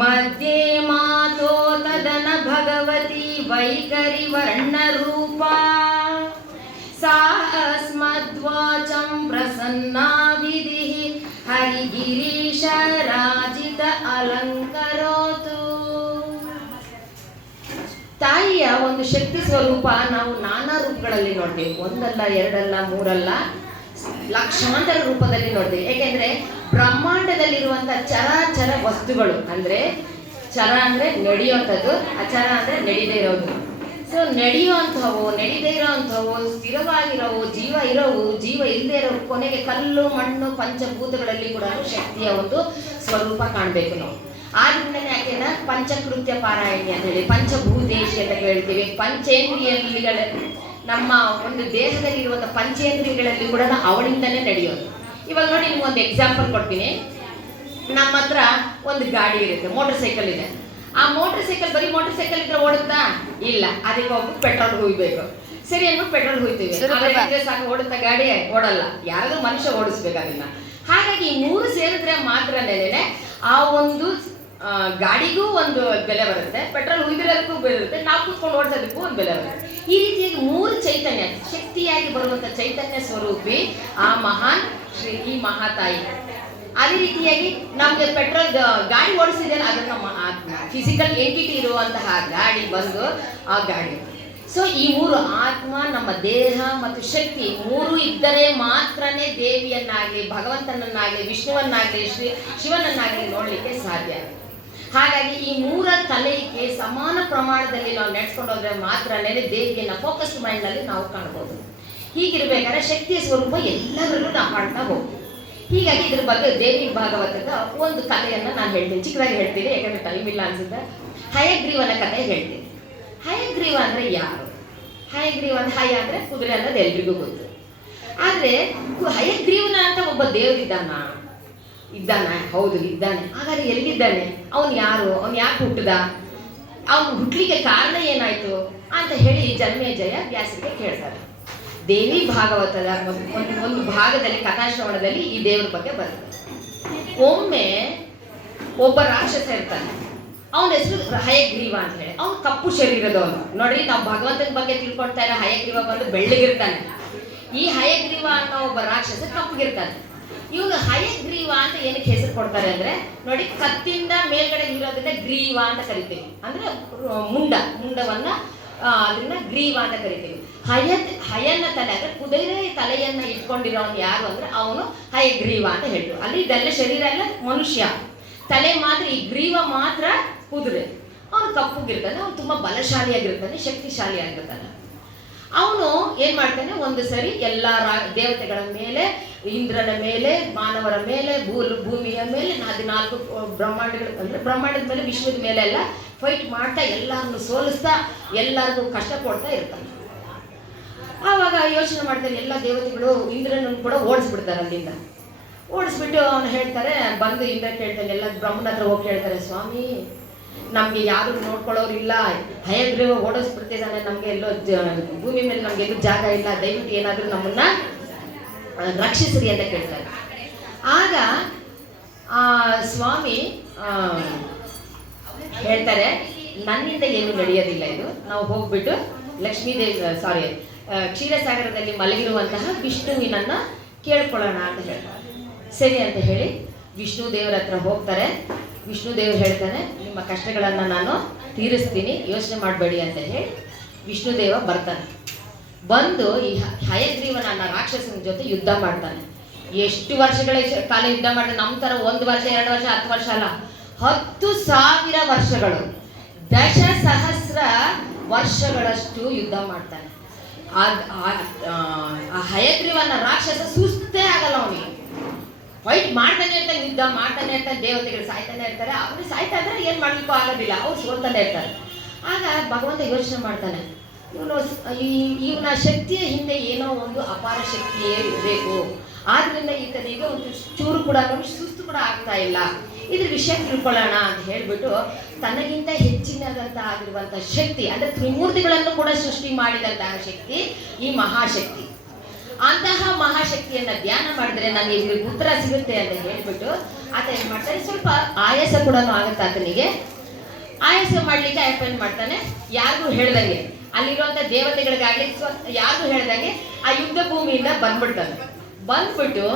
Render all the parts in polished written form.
ಮಧ್ಯೆ ಮಾತೋ ತದನ ಭಗವತಿ ವೈಖರಿ ವರ್ಣರೂಪ ಸಾ ಅಸ್ಮದ್ವಾಚಂ ಪ್ರಸನ್ನಾ ವಿಧಿ ಹರಿಗಿರೀಶ ರಾಜಿತ ಅಲಂಕರೋತು. ತಾಯಿಯ ಒಂದು ಶಕ್ತಿ ಸ್ವರೂಪ ನಾವು ನಾನಾ ರೂಪಗಳಲ್ಲಿ ನೋಡ್ತೀವಿ. ಒಂದಲ್ಲ, ಎರಡಲ್ಲ, ಮೂರಲ್ಲ, ಲಕ್ಷಾಂತರ ರೂಪದಲ್ಲಿ ನೋಡ್ತೀವಿ. ಏಕೆಂದ್ರೆ ಬ್ರಹ್ಮಾಂಡದಲ್ಲಿರುವಂತಹ ಚರಾಚರ ವಸ್ತುಗಳು, ಅಂದ್ರೆ ಚರ ಅಂದ್ರೆ ನಡೆಯುವಂಥದ್ದು, ಅಚರ ಅಂದ್ರೆ ನಡೀದೇ ಇರೋದು. ಸೊ ನಡೆಯುವಂಥವು, ನಡೀದೇ ಇರೋವಂಥವು, ಸ್ಥಿರವಾಗಿರೋವು, ಜೀವ ಇರೋವು, ಜೀವ ಇಲ್ಲದೆ ಇರೋವು, ಕೊನೆಗೆ ಕಲ್ಲು ಮಣ್ಣು ಪಂಚಭೂತಗಳಲ್ಲಿ ಕೂಡ ಶಕ್ತಿಯ ಒಂದು ಸ್ವರೂಪ ಕಾಣಬೇಕು ನಾವು. ಆದ್ರಿಂದನೇ ಯಾಕೆಂದ್ರೆ ಪಂಚಕೃತ್ಯ ಪಾರಾಯಣಿ ಅಂತ ಹೇಳಿ, ಪಂಚಭೂತೇಶಿ ಅಂತ ಹೇಳ್ತೀವಿ. ಪಂಚೇಂದ್ರಿಯಗಳ ನಮ್ಮ ಒಂದು ದೇಹದಲ್ಲಿ ಇರುವಂಥ ಪಂಚೇಂದ್ರಿಯಗಳಲ್ಲಿ ಕೂಡ ಅವಳಿಂದನೇ ನಡೆಯೋದು. ಇವಾಗ ನೋಡಿ, ನಿಮ್ಗೆ ಒಂದು ಎಕ್ಸಾಂಪಲ್ ಕೊಡ್ತೀನಿ. ನಮ್ಮ ಹತ್ರ ಒಂದು ಗಾಡಿ ಇರುತ್ತೆ, ಮೋಟರ್ ಸೈಕಲ್ ಇದೆ. ಆ ಮೋಟರ್ ಸೈಕಲ್ ಬರೀ ಮೋಟರ್ ಸೈಕಲ್ ಇದ್ರೆ ಓಡುತ್ತಾ? ಇಲ್ಲ, ಅದಕ್ಕೆ ಹೋಗ್ಬಿಟ್ಟು ಪೆಟ್ರೋಲ್ ಹುಯ್ಬೇಕು. ಸರಿ ಅಂದ್ಬಿಟ್ಟು ಪೆಟ್ರೋಲ್ ಹುಯ್ತೀವಿ, ಸಾಕು ಓಡುತ್ತಾ ಗಾಡಿ? ಓಡಲ್ಲ, ಯಾರಾದ್ರೂ ಮನುಷ್ಯ ಓಡಿಸ್ಬೇಕಾಗಿಲ್ಲ. ಹಾಗಾಗಿ ಈ ಮೂರು ಸೇರಿದ್ರೆ ಮಾತ್ರನೇ ಆ ಒಂದು ಗಾಡಿಗೂ ಒಂದು ಬೆಲೆ ಬರುತ್ತೆ, ಪೆಟ್ರೋಲ್ ಹುಯ್ದಿರೋದಕ್ಕೂ ಬೆಲೆ ಬರುತ್ತೆ, ನಾವು ಕೂತ್ಕೊಂಡು ಓಡಿಸೋದಕ್ಕೂ ಒಂದು ಬೆಲೆ ಬರುತ್ತೆ. ಈ ರೀತಿಯಾಗಿ ಮೂರು ಚೈತನ್ಯ, ಶಕ್ತಿಯಾಗಿ ಬರುವಂಥ ಚೈತನ್ಯ ಸ್ವರೂಪಿ ಆ ಮಹಾನ್ ಶ್ರೀ ಈ ಮಹಾತಾಯಿ. ಅದೇ ರೀತಿಯಾಗಿ ನಮಗೆ ಪೆಟ್ರೋಲ್ ಗಾಡಿ ಓಡಿಸಿದೆಯಲ್ಲ, ಅದು ನಮ್ಮ ಆತ್ಮ, ಫಿಸಿಕಲ್ ಎಂಟಿಟಿ ಇರುವಂತಹ ಗಾಡಿ ಬಂದು ಆ ಗಾಡಿ. ಸೊ ಈ ಮೂರು ಆತ್ಮ, ನಮ್ಮ ದೇಹ ಮತ್ತು ಶಕ್ತಿ ಮೂರು ಇದ್ದರೆ ಮಾತ್ರನೇ ದೇವಿಯನ್ನಾಗಲಿ, ಭಗವಂತನನ್ನಾಗಲಿ, ವಿಷ್ಣುವನ್ನಾಗಲಿ, ಶಿವನನ್ನಾಗಲಿ ನೋಡಲಿಕ್ಕೆ ಸಾಧ್ಯ. ಹಾಗಾಗಿ ಈ ಮೂರ ಕಲೆಯಿಕೆ ಸಮಾನ ಪ್ರಮಾಣದಲ್ಲಿ ನಾವು ನಡೆಸ್ಕೊಂಡು ಹೋದ್ರೆ ಮಾತ್ರನೇ ದೇವಿಯನ್ನು ಫೋಕಸ್ ಮೈಂಡ್ನಲ್ಲಿ ನಾವು ಕಾಣ್ಬೋದು. ಹೀಗಿರ್ಬೇಕಾದ್ರೆ ಶಕ್ತಿಯ ಸ್ವರೂಪ ಎಲ್ಲದರಲ್ಲೂ ನಾವು ಕಾಣ್ತಾ ಹೋಗ್ತೀವಿ. ಹೀಗಾಗಿ ಇದ್ರ ಬಗ್ಗೆ ದೇವಿ ಭಾಗವತದ ಒಂದು ಕಥೆಯನ್ನು ನಾನು ಹೇಳ್ತೀನಿ, ಚಿಕ್ಕದಾಗಿ ಹೇಳ್ತೀನಿ, ಯಾಕಂದ್ರೆ ಟೈಮ್ ಇಲ್ಲ ಅನ್ಸುತ್ತೆ. ಹಯಗ್ರೀವನ ಕಥೆ ಹೇಳ್ತೀನಿ. ಹಯಗ್ರೀವ ಅಂದ್ರೆ ಯಾರು? ಹಯಗ್ರೀವ ಅಂದ್ರೆ ಹಯ ಅಂದ್ರೆ ಕುದುರೆ ಅನ್ನೋದು ಎಲ್ರಿಗೂ ಗೊತ್ತು. ಆದ್ರೆ ಹಯಗ್ರೀವನ ಅಂತ ಒಬ್ಬ ದೇವರಿದ್ದಾನ? ಹೌದು ಇದ್ದಾನೆ. ಹಾಗಾದ್ರೆ ಎಲ್ಲಿದ್ದಾನೆ? ಅವನು ಯಾರು? ಅವನು ಯಾಕೆ ಹುಟ್ಟದ? ಅವನು ಹುಟ್ಟಲಿಕ್ಕೆ ಕಾರಣ ಏನಾಯ್ತು ಅಂತ ಹೇಳಿ ಜನ್ಮೇಜಯ ವ್ಯಾಸರಿಗೆ ಕೇಳ್ತಾರೆ. ದೇವಿ ಭಾಗವತದ ಒಂದು ಭಾಗದಲ್ಲಿ, ಕಥಾಶ್ರವಣದಲ್ಲಿ ಈ ದೇವರ ಬಗ್ಗೆ ಬರುತ್ತೆ. ಒಮ್ಮೆ ಒಬ್ಬ ರಾಕ್ಷಸ ಇರ್ತಾನೆ, ಅವನ ಹೆಸರು ಹಯಗ್ರೀವ ಅಂತ ಹೇಳಿ. ಅವನು ಕಪ್ಪು ಶರೀರದವನು. ನೋಡ್ರಿ, ನಾವು ಭಗವಂತನ ಬಗ್ಗೆ ತಿಳ್ಕೊಳ್ತಾ ಇಲ್ಲ. ಹಯಗ್ರೀವ ಬಂದು ಬೆಳ್ಳಗಿರ್ತಾನೆ. ಈ ಹಯಗ್ರೀವ ಅನ್ನೋ ಒಬ್ಬ ರಾಕ್ಷಸ ಕಪ್ಪಗಿರ್ತಾನೆ. ಇವನು ಹಯಗ್ರೀವ ಅಂತ ಏನಕ್ಕೆ ಹೆಸರು ಕೊಡ್ತಾರೆ ಅಂದ್ರೆ, ನೋಡಿ, ಕತ್ತಿಂದ ಮೇಲ್ಗಡೆ ಇರೋದನ್ನ ಗ್ರೀವ ಅಂತ ಕರಿತೀವಿ. ಅಂದ್ರೆ ಮುಂಡವನ್ನ ಅದನ್ನ ಗ್ರೀವ ಅಂತ ಕರಿತೀವಿ. ಹಯನ ತಲೆ ಅಂದ್ರೆ ಕುದುರೆ ತಲೆಯನ್ನ ಇಟ್ಕೊಂಡಿರೋನು ಯಾರು ಅಂದ್ರೆ ಅವನು ಹಯಗ್ರೀವ ಅಂತ ಹೇಳ್ತೀವಿ. ಅಲ್ಲಿ ಇದೆಲ್ಲ ಶರೀರ ಎಲ್ಲ ಮನುಷ್ಯ, ತಲೆ ಮಾತ್ರ, ಈ ಗ್ರೀವ ಮಾತ್ರ ಕುದುರೆ. ಅವನು ಕಪ್ಪುಗಿರ್ತಾನೆ, ಅವನು ತುಂಬಾ ಬಲಶಾಲಿಯಾಗಿರ್ತಾನೆ, ಶಕ್ತಿಶಾಲಿಯಾಗಿರ್ತಾನೆ. ಅವನು ಏನ್ ಮಾಡ್ತಾನೆ, ಒಂದು ಸರಿ ಎಲ್ಲ ದೇವತೆಗಳ ಮೇಲೆ, ಇಂದ್ರನ ಮೇಲೆ, ಮಾನವರ ಮೇಲೆ, ಭೂಮಿಯ ಮೇಲೆ, 14 ಬ್ರಹ್ಮಾಂಡಗಳು ಅಂದ್ರೆ ಬ್ರಹ್ಮಾಂಡದ ಮೇಲೆ, ವಿಶ್ವದ ಮೇಲೆ ಎಲ್ಲ ಫೈಟ್ ಮಾಡ್ತಾ ಎಲ್ಲರನ್ನು ಸೋಲಿಸ್ತಾ ಎಲ್ಲರಿಗೂ ಕಷ್ಟ ಕೊಡ್ತಾ ಇರ್ತಾನೆ. ಆವಾಗ ಯೋಚನೆ ಮಾಡ್ತಾರೆ, ಎಲ್ಲ ದೇವತೆಗಳು ಇಂದ್ರನನ್ನು ಕೂಡ ಓಡಿಸ್ಬಿಡ್ತಾರೆ. ಅಲ್ಲಿಂದ ಓಡಿಸ್ಬಿಟ್ಟು ಅವನು ಹೇಳ್ತಾರೆ, ಬಂದು ಇಂದ್ರ ಕೇಳ್ತಾನೆ, ಎಲ್ಲ ಬ್ರಹ್ಮನ ಹತ್ರ ಹೋಗಿ ಹೇಳ್ತಾರೆ, ಸ್ವಾಮಿ ನಮ್ಗೆ ಯಾರು ನೋಡ್ಕೊಳ್ಳೋರಿಲ್ಲ, ಹಯಗ್ರೀವ ಓಡಿಸ್ಬಿಡ್ತಿದ್ದಾನೆ, ನಮ್ಗೆ ಎಲ್ಲೋ ಭೂಮಿ ಮೇಲೆ ನಮ್ಗೆ ಎಲ್ಲೂ ಜಾಗ ಇಲ್ಲ, ದಯವಿಟ್ಟು ಏನಾದರೂ ನಮ್ಮನ್ನ ರಕ್ಷಿಸ್ರಿ ಅಂತ ಕೇಳ್ತಾರೆ. ಆಗ ಆ ಸ್ವಾಮಿ ಹೇಳ್ತಾರೆ, ನನ್ನಿಂದ ಏನು ನಡೆಯೋದಿಲ್ಲ, ಇದು ನಾವು ಹೋಗ್ಬಿಟ್ಟು ಕ್ಷೀರಸಾಗರದಲ್ಲಿ ಮಲಗಿರುವಂತಹ ವಿಷ್ಣುವಿನನ್ನ ಕೇಳ್ಕೊಳ್ಳೋಣ ಅಂತ ಹೇಳ್ತಾರೆ. ಸರಿ ಅಂತ ಹೇಳಿ ವಿಷ್ಣು ದೇವರ ಹತ್ರ ಹೋಗ್ತಾರೆ. ವಿಷ್ಣು ದೇವರು ಹೇಳ್ತಾನೆ, ನಿಮ್ಮ ಕಷ್ಟಗಳನ್ನು ನಾನು ತೀರಿಸ್ತೀನಿ, ಯೋಚನೆ ಮಾಡಬೇಡಿ ಅಂತ ಹೇಳಿ ವಿಷ್ಣು ದೇವ ಬರ್ತಾನೆ. ಬಂದು ಈ ಹಯಗ್ರೀವನ ರಾಕ್ಷಸನ ಜೊತೆ ಯುದ್ಧ ಮಾಡ್ತಾನೆ. ಎಷ್ಟು ವರ್ಷಗಳ ಕಾಲ ಯುದ್ಧ ಮಾಡ್ತಾನೆ? ನಮ್ಮ ತರ 1 ವರ್ಷ 2 ವರ್ಷ 10 ವರ್ಷ ಅಲ್ಲ, 10,000 ವರ್ಷಗಳು, ದಶಸಹಸ್ರ ವರ್ಷಗಳಷ್ಟು ಯುದ್ಧ ಮಾಡ್ತಾನೆ. ಆ ಹಯಗ್ರೀವನ ರಾಕ್ಷಸ ಸುಸ್ತೇ ಆಗಲ್ಲ. ಅವನಿಗೆ ಫೈಟ್ ಮಾಡ್ತಾನೆ ಇರ್ತಾನೆ, ಯುದ್ಧ ಮಾಡ್ತಾನೆ ಇರ್ತಾನೆ, ದೇವತೆಗಳು ಸಾಯ್ತಾನೆ ಇರ್ತಾರೆ. ಅವ್ರು ಸಾಯ್ತಾ ಇದ್ರೆ ಏನ್ ಮಾಡ್ಲಿಕ್ಕೂ ಆಗೋದಿಲ್ಲ, ಅವ್ರು ಸೋಲ್ತಾನೆ ಇರ್ತಾರೆ. ಆಗ ಭಗವಂತ ಯೋಚನೆ ಮಾಡ್ತಾನೆ, ಇವನ ಶಕ್ತಿಯ ಹಿಂದೆ ಏನೋ ಒಂದು ಅಪಾರ ಶಕ್ತಿಯೇ ಇರಬೇಕು. ಆದ್ರಿಂದ ಈತನಿಗೆ ಒಂದು ಚೂರು ಕೂಡ ಸುಸ್ತು ಕೂಡ ಆಗ್ತಾ ಇಲ್ಲ, ಇದ್ರ ವಿಷಯ ತಿಳ್ಕೊಳ್ಳೋಣ ಅಂತ ಹೇಳ್ಬಿಟ್ಟು ತನಗಿಂತ ಹೆಚ್ಚಿನದಂತಹ ಆಗಿರುವಂತಹ ಶಕ್ತಿ, ಅಂದ್ರೆ ತ್ರಿಮೂರ್ತಿಗಳನ್ನು ಕೂಡ ಸೃಷ್ಟಿ ಮಾಡಿದಂತಹ ಶಕ್ತಿ ಈ ಮಹಾಶಕ್ತಿ. ಅಂತಹ ಮಹಾಶಕ್ತಿಯನ್ನ ಧ್ಯಾನ ಮಾಡಿದ್ರೆ ನನಗೆ ಇವ್ರಿಗೆ ಉತ್ತರ ಸಿಗುತ್ತೆ ಅಂತ ಹೇಳ್ಬಿಟ್ಟು ಆತ ಏನ್ ಮಾಡ್ತಾನೆ, ಸ್ವಲ್ಪ ಆಯಾಸ ಕೂಡ ಆಗುತ್ತೆ ಆತನಿಗೆ. ಆಯಾಸ ಮಾಡ್ಲಿಕ್ಕೆ ಆಯಪ್ಪ ಏನ್ ಮಾಡ್ತಾನೆ, ಯಾರಿಗೂ ಹೇಳ್ದಂಗೆ, ಅಲ್ಲಿರುವಂತ ದೇವತೆಗಳಿಗಾಗ್ಲಿ ಯಾರಿಗೂ ಹೇಳ್ದಂಗೆ ಆ ಯುದ್ಧ ಭೂಮಿಯಿಂದ ಬಂದ್ಬಿಡ್ತಾನೆ. ಬಂದ್ಬಿಟ್ಟು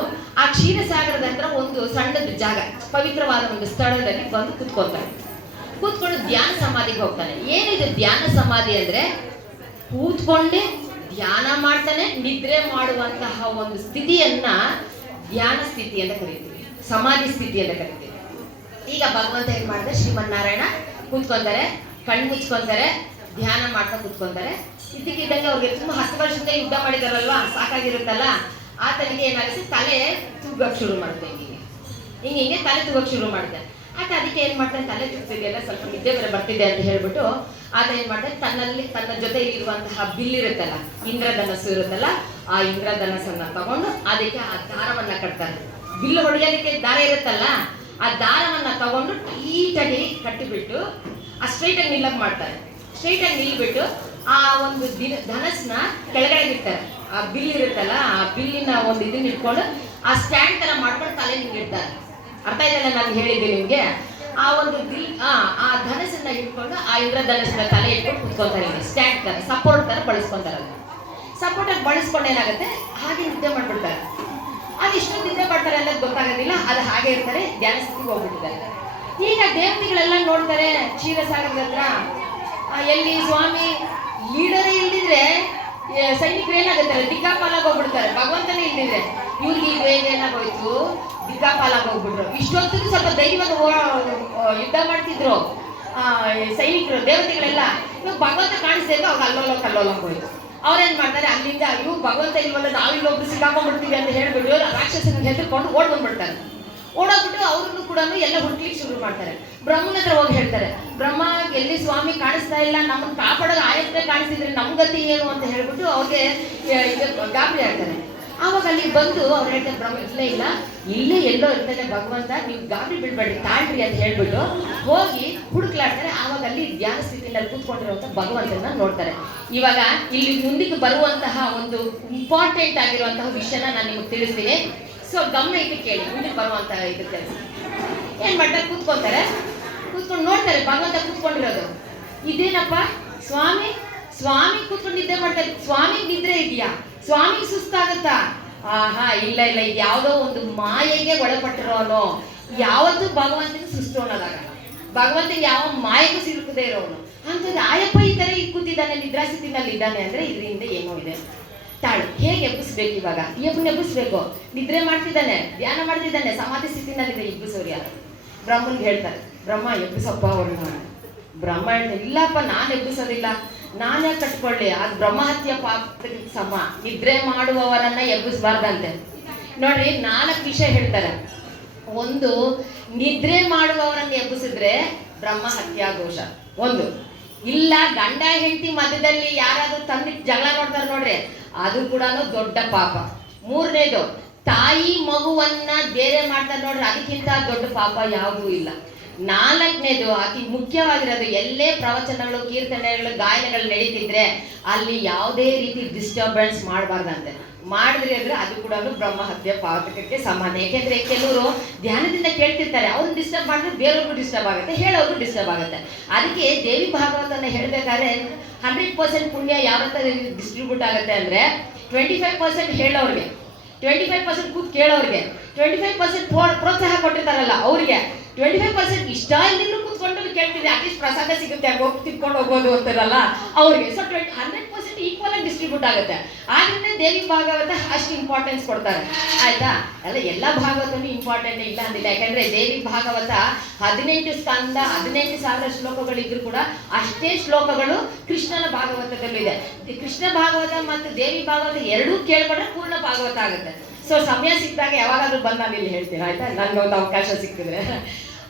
ಆ ಕ್ಷೀರಸಾಗರದ ಹತ್ರ ಒಂದು ಸಣ್ಣದ ಜಾಗ, ಪವಿತ್ರವಾದ ಒಂದು ಸ್ಥಳದಲ್ಲಿ ಬಂದು ಕೂತ್ಕೊಳ್ತಾನೆ. ಕೂತ್ಕೊಂಡು ಧ್ಯಾನ ಸಮಾಧಿಗೆ ಹೋಗ್ತಾನೆ. ಏನಿದೆ ಧ್ಯಾನ ಸಮಾಧಿ ಅಂದ್ರೆ, ಕೂತ್ಕೊಂಡೆ ಧ್ಯಾನ ಮಾಡ್ತಾನೆ. ನಿದ್ರೆ ಮಾಡುವಂತಹ ಒಂದು ಸ್ಥಿತಿಯನ್ನ ಧ್ಯಾನ ಸ್ಥಿತಿ ಅಂತ ಕರಿತೀವಿ, ಸಮಾಧಿ ಸ್ಥಿತಿ ಅಂತ ಕರಿತೀವಿ. ಈಗ ಭಗವಂತ ಏನ್ ಮಾಡಿದ್ರೆ, ಶ್ರೀಮನ್ನಾರಾಯಣ ಕೂತ್ಕೊಂತಾರೆ, ಕಣ್ಣು ಮುಚ್ಕೊಂತಾರೆ, ಧ್ಯಾನ ಮಾಡ್ತಾ ಕೂತ್ಕೊಂತಾರೆ. ಇದ್ದಕ್ಕಿದ್ದಂಗೆ ಅವ್ರಿಗೆ ತುಂಬಾ 10 ವರ್ಷದಿಂದ ಯುದ್ಧ ಮಾಡಿದಾರಲ್ವಾ, ಸಾಕಾಗಿರುತ್ತಲ್ಲ. ಆತನಿಗೆ ಏನಾಗುತ್ತೆ, ತಲೆ ತೂಗಕ್ಕೆ ಶುರು ಮಾಡುತ್ತೆ. ಹಿಂಗೆ ತಲೆ ತೂಗಕ್ಕೆ ಶುರು ಮಾಡುತ್ತೆ. ಆತ ಅದಕ್ಕೆ ಏನ್ ಮಾಡ್ತಾನೆ, ತಲೆ ತೂಗ್ತಿದೆಯಲ್ಲ, ಸ್ವಲ್ಪ ನಿದ್ದೆ ಬೇರೆ ಬರ್ತಿದೆ ಅಂತ ಹೇಳ್ಬಿಟ್ಟು ಆತ ಏನ್ ಮಾಡ್ತಾನೆ, ತನ್ನ ಜೊತೆ ಇರುವಂತಹ ಬಿಲ್ಲಿರುತ್ತಲ್ಲ, ಇಂದ್ರಧನಸ್ಸು ಇರುತ್ತಲ್ಲ, ಆ ಇಂದ್ರಧನಸ್ಸನ್ನ ತಗೊಂಡು ಅದಕ್ಕೆ ಆ ದಾರವನ್ನ ಕಟ್ತಾರೆ. ಬಿಲ್ಲು ಹೊಡೆಯೋದಕ್ಕೆ ದಾರ ಇರುತ್ತಲ್ಲ, ಆ ದಾರವನ್ನ ತಗೊಂಡು ಟೀಟಾಗಿ ಕಟ್ಟಿಬಿಟ್ಟು ಆ ಸ್ಟ್ರೈಟ್ ಆಗಿ ನಿಲ್ಲಕ್ ಮಾಡ್ತಾರೆ. ಸ್ಟ್ರೈಟ್ ಆಗಿ ನಿಲ್ಬಿಟ್ಟು ಆ ಒಂದು ಧನಸ್ನ ಕೆಳಗಡೆ ಇಡ್ತಾರೆ. ಆ ಬಿಲ್ ಇರುತ್ತಲ್ಲ, ಆ ಬಿಲ್ಲಿನ ಒಂದು ಇದನ್ನ ಇಟ್ಕೊಂಡು ಆ ಸ್ಟ್ಯಾಂಡ್ ತರ ಮಾಡ್ಕೊಂಡು ತಲೆ ನಿಂಗಿಡ್ತಾರೆ. ಅರ್ಥ ಇದೆಲ್ಲ ನಾನು ಹೇಳಿದ್ದೆ ನಿಮ್ಗೆ. ಆ ಒಂದು ಆ ಧನಸ್ಸನ್ನ ಇಟ್ಕೊಂಡು ಆ ಇಂದ್ರಧನಸ್ಸನ್ನ ತಲೆ ಇಟ್ಕೊಂಡು ಕುತ್ಕೊಂತಾರೆ. ಸ್ಟ್ಯಾಂಡ್ ತರ, ಸಪೋರ್ಟ್ ತರ ಬಳಸ್ಕೊಂತಾರೆ. ಸಪೋರ್ಟ್ ಆಗಿ ಬಳಸ್ಕೊಂಡು ಏನಾಗುತ್ತೆ, ಹಾಗೆ ನಿದ್ದೆ ಮಾಡ್ಬಿಡ್ತಾರೆ. ಅದು ಇಷ್ಟು ನಿದ್ದೆ ಮಾಡ್ತಾರೆ ಅನ್ನೋದು ಗೊತ್ತಾಗೋದಿಲ್ಲ, ಅದು ಹಾಗೆ ಇರ್ತಾರೆ, ಧ್ಯಾನ ಸ್ಥಿತಿಗೆ ಹೋಗ್ಬಿಟ್ಟಿದ್ದಾರೆ. ಈಗ ದೇವತೆಗಳೆಲ್ಲ ನೋಡ್ತಾರೆ ಕ್ಷೀರಸಾಗರದ ಹತ್ರ, ಎಲ್ಲಿ ಸ್ವಾಮಿ ಲೀಡರೇ ಇಲ್ದಿದ್ರೆ ಸೈನಿಕರು ಏನಾಗುತ್ತಾರೆ, ದಿಕ್ಕಾಪಾಲಾಗಿ ಹೋಗ್ಬಿಡ್ತಾರೆ. ಭಗವಂತನೇ ಇಲ್ದಿದ್ರೆ ಇವ್ರಿಗೆ ಈಗ ಏನಾಗೋಯ್ತು, ದಿಕ್ಕಾಪಾಲಾಗಿ ಹೋಗ್ಬಿಟ್ರು. ಇಷ್ಟೊತ್ತಿಗೂ ಸ್ವಲ್ಪ ಧೈರ್ಯವಾಗಿ ಯುದ್ಧ ಮಾಡ್ತಿದ್ರು ಸೈನಿಕರು, ದೇವತೆಗಳೆಲ್ಲ. ಇವಾಗ ಭಗವಂತ ಕಾಣಿಸ್ಬೇಕು, ಅವಾಗ ಅಲ್ಲೋಲ ಕಲ್ಲೋಲ ಹೋಯ್ತು. ಅವ್ರೇನ್ ಮಾಡ್ತಾರೆ, ಅಲ್ಲಿಂದ ಇವು ಭಗವಂತ ಇಲ್ವಲ್ಲ, ನಾವಿಲ್ಲೊಬ್ರು ಸಿಕ್ಕಾಕೊಂಡ್ಬಿಡ್ತೀವಿ ಅಂತ ಹೇಳ್ಬಿಟ್ಟು ರಾಕ್ಷಸನ ಹೆದರ್ಕೊಂಡು ಓಡ್ ಬಂದ್ಬಿಡ್ತಾರೆ. ಓಡೋಗ್ಬಿಟ್ಟು ಅವ್ರನ್ನು ಕೂಡ ಎಲ್ಲ ಹುಡ್ಲಿಕ್ಕೆ ಶುರು ಮಾಡ್ತಾರೆ. ಬ್ರಹ್ಮನ ಹತ್ರ ಹೋಗಿ ಹೇಳ್ತಾರೆ, ಬ್ರಹ್ಮ ಎಲ್ಲಿ ಸ್ವಾಮಿ ಕಾಣಿಸ್ತಾ ಇಲ್ಲ, ನಮ್ಮನ್ನು ಕಾಪಾಡೋದು ಆಯತ್ತೆ ಕಾಣಿಸ್ತಿದ್ರೆ ನಮ್ ಗತಿ ಏನು ಅಂತ ಹೇಳ್ಬಿಟ್ಟು ಅವ್ರಿಗೆ ಗಾಬರಿ ಆಗ್ತಾರೆ. ಆವಾಗ ಅಲ್ಲಿ ಬಂದು ಅವ್ರು ಹೇಳ್ತಾರೆ, ಬ್ರಹ್ಮ ಇಲ್ಲೇ ಎಲ್ಲೋ ಇರ್ತಾನೆ ಭಗವಂತ, ನೀವು ಗಾಬರಿ ಬಿಡ್ಬೇಡ್ರಿ, ತಾಳ್ರಿ ಅಂತ ಹೇಳ್ಬಿಟ್ಟು ಹೋಗಿ ಹುಡುಕ್ಲಾಡ್ತಾರೆ. ಆವಾಗ ಅಲ್ಲಿ ಧ್ಯಾನ ಸ್ಥಿತಿಯಲ್ಲಿ ಕೂತ್ಕೊಂಡಿರುವಂತ ಭಗವಂತನ ನೋಡ್ತಾರೆ. ಇವಾಗ ಇಲ್ಲಿ ಮುಂದಕ್ಕೆ ಬರುವಂತಹ ಒಂದು ಇಂಪಾರ್ಟೆಂಟ್ ಆಗಿರುವಂತಹ ವಿಷಯನ ನಾನು ನಿಮಗೆ ತಿಳಿಸ್ತೀನಿ. ಸೊ ಗಮನ ಇಟ್ಟು ಕೇಳಿ, ಮುಂದಕ್ಕೆ ಬರುವಂತ ಇದು ಕೆಲಸ. ಏನ್ ಮಾಡ್ತಾರೆ, ಕೂತ್ಕೊಂತಾರೆ. ಕೂತ್ಕೊಂಡು ನೋಡ್ತಾರೆ ಭಗವಂತ ಕೂತ್ಕೊಂಡಿರೋದು. ಇದೇನಪ್ಪ ಸ್ವಾಮಿ ಕೂತ್ಕೊಂಡು ನಿದ್ದೆ ಮಾಡ್ತಾರೆ. ಸ್ವಾಮಿಗೆ ನಿದ್ರೆ ಇದೆಯಾ, ಸ್ವಾಮಿಗೆ ಸುಸ್ತಾಗತ್ತಾ? ಇಲ್ಲ ಇದು ಯಾವುದೋ ಒಂದು ಮಾಯೆಗೆ ಒಳಪಟ್ಟಿರೋನು. ಯಾವತ್ತೂ ಭಗವಂತನಿಗೆ ಸುಸ್ತು ಅನ್ನೋದಾಗಲ್ಲ, ಭಗವಂತನಿಗೆ ಯಾವ ಮಾಯೆಗೂ ಸಿಲುಕದೇ ಇರೋನು. ಅಂತಂದ್ರೆ ಆಯಪ್ಪ ಈ ತರ ಕೂತಿದ್ದಾನೆ, ನಿದ್ರಾಸ್ಥಿತಿನಲ್ಲಿ ಇದ್ದಾನೆ ಅಂದ್ರೆ ಇದರಿಂದ ಏನೋ ಇದೆ. ತಾಳು ಹೇಗೆ ಎಬ್ಬಿಸ್ಬೇಕು, ಇವಾಗ ಎಬ್ಬಿಸ್ಬೇಕು. ನಿದ್ರೆ ಮಾಡ್ತಿದ್ದಾನೆ, ಧ್ಯಾನ ಮಾಡ್ತಿದ್ದಾನೆ, ಸಮಾಧಿ ಸ್ಥಿತಿನಲ್ಲಿದೆ, ಎಬ್ಬಿಸೋರು ಯಾರು? ಬ್ರಹ್ಮನ್ಗೆ ಹೇಳ್ತಾರೆ, ಬ್ರಹ್ಮ ಎಬ್ಬಿಸಪ್ಪ ಅವ್ರನ್ನ. ಬ್ರಹ್ಮ ಹೇಳ್ತಾರೆ, ಇಲ್ಲಪ್ಪ ನಾನು ಎಬ್ಬಿಸೋದಿಲ್ಲ, ನಾನೇ ಕಟ್ಕೊಳ್ಳಿ, ಅದು ಬ್ರಹ್ಮಹತ್ಯ ಪಾಪಕ್ಕೆ ಸಮ, ನಿದ್ರೆ ಮಾಡುವವರನ್ನ ಎಬ್ಬಿಸಬಾರ್ದಂತೆ. ನೋಡ್ರಿ 4 ವಿಷಯ ಹೇಳ್ತಾರೆ. ಒಂದು, ನಿದ್ರೆ ಮಾಡುವವರನ್ನ ಎಬ್ಬಿಸಿದ್ರೆ ಬ್ರಹ್ಮಹತ್ಯಾ ದೋಷ ಒಂದು. ಇಲ್ಲ ಗಂಡ ಹೆಂಡತಿ ಮಧ್ಯದಲ್ಲಿ ಯಾರಾದ್ರೂ ತಂದಿಟ್ಟು ಜಗಳ ನೋಡ್ತಾರೆ ನೋಡ್ರಿ, ಅದು ಕೂಡ ದೊಡ್ಡ ಪಾಪ. 3ನೇದು, ತಾಯಿ ಮಗುವನ್ನ ಬೇರೆ ಮಾಡ್ತಾರೆ ನೋಡ್ರಿ, ಅದಕ್ಕಿಂತ ದೊಡ್ಡ ಪಾಪ ಯಾವುದೂ ಇಲ್ಲ. 4ನೇದು, ಅತಿ ಮುಖ್ಯವಾಗಿರೋದು, ಎಲ್ಲೇ ಪ್ರವಚನಗಳು, ಕೀರ್ತನೆಗಳು, ಗಾಯನಗಳು ನಡೀತಿದ್ರೆ ಅಲ್ಲಿ ಯಾವುದೇ ರೀತಿ ಡಿಸ್ಟರ್ಬೆನ್ಸ್ ಮಾಡಬಾರ್ದಂತೆ. ಮಾಡಿದ್ರೆ ಅಂದ್ರೆ ಅದು ಕೂಡ ಬ್ರಹ್ಮಹತ್ಯೆ ಪಾತಕಕ್ಕೆ ಸಮಾನ. ಯಾಕೆಂದ್ರೆ ಕೆಲವರು ಧ್ಯಾನದಿಂದ ಕೇಳ್ತಿರ್ತಾರೆ, ಅವ್ರನ್ನ ಡಿಸ್ಟರ್ಬ್ ಮಾಡಿದ್ರೆ ಬೇರೆಯವ್ರಿಗೂ ಡಿಸ್ಟರ್ಬ್ ಆಗುತ್ತೆ, ಹೇಳೋರ್ಗೂ ಡಿಸ್ಟರ್ಬ್ ಆಗುತ್ತೆ. ಅದಕ್ಕೆ ದೇವಿ ಭಾಗವತನ ಹೇಳ್ಬೇಕಾದ್ರೆ 100% ಪುಣ್ಯ ಯಾವ ಡಿಸ್ಟ್ರಿಬ್ಯೂಟ್ ಆಗುತ್ತೆ ಅಂದ್ರೆ 25% ಹೇಳೋರ್ಗೆ, 25% ಕೂತ್ ಕೇಳೋರ್ಗೆ, 25% ಪ್ರೋತ್ಸಾಹ ಕೊಟ್ಟಿರ್ತಾರಲ್ಲ ಅವ್ರಿಗೆ, 25% ಇಷ್ಟ ಇಲ್ಲಿಂದ ಕೂತ್ಕೊಂಡು ಕೇಳ್ತಿದ್ದೆ, ಅಟ್ಲೀಸ್ಟ್ ಪ್ರಸಾದ ಸಿಗುತ್ತೆ, ಹೋಗಿ ತಿನ್ಕೊಂಡು ಹೋಗ್ಬೋದು ಅಂತಾರಲ್ಲ ಅವ್ರಿಗೆ. ಸೊ 100% ಈಕ್ವಲ್ ಆಗಿ ಡಿಸ್ಟ್ರಿಬ್ಯೂಟ್ ಆಗುತ್ತೆ. ಆದ್ರಿಂದ ದೇವಿ ಭಾಗವತ ಅಷ್ಟು ಇಂಪಾರ್ಟೆನ್ಸ್ ಕೊಡ್ತಾರೆ, ಆಯ್ತಾ? ಎಲ್ಲ ಭಾಗವತನು ಇಂಪಾರ್ಟೆಂಟ್ ಇಲ್ಲ ಅಂದಿಲ್ಲ. ಯಾಕಂದ್ರೆ ದೇವಿ ಭಾಗವತ 18 ಸ್ಕಂದ, 18,000 ಶ್ಲೋಕಗಳಿದ್ರು ಕೂಡ ಅಷ್ಟೇ ಶ್ಲೋಕಗಳು ಕೃಷ್ಣನ ಭಾಗವತದಲ್ಲೂ ಇದೆ. ಕೃಷ್ಣ ಭಾಗವತ ಮತ್ತು ದೇವಿ ಭಾಗವತ ಎರಡೂ ಕೇಳ್ಕೊಂಡ್ರೆ ಪೂರ್ಣ ಭಾಗವತ ಆಗುತ್ತೆ. ಸೊ ಸಮಯ ಸಿಕ್ಕಿದಾಗ ಯಾವಾಗಾದ್ರೂ ಬಂದು ನಾನು ಇಲ್ಲಿ ಹೇಳ್ತೀನಿ, ಆಯ್ತಾ? ನನ್ಗೆ ಒಂದು ಅವಕಾಶ ಸಿಕ್ಕಿದ್ರೆ.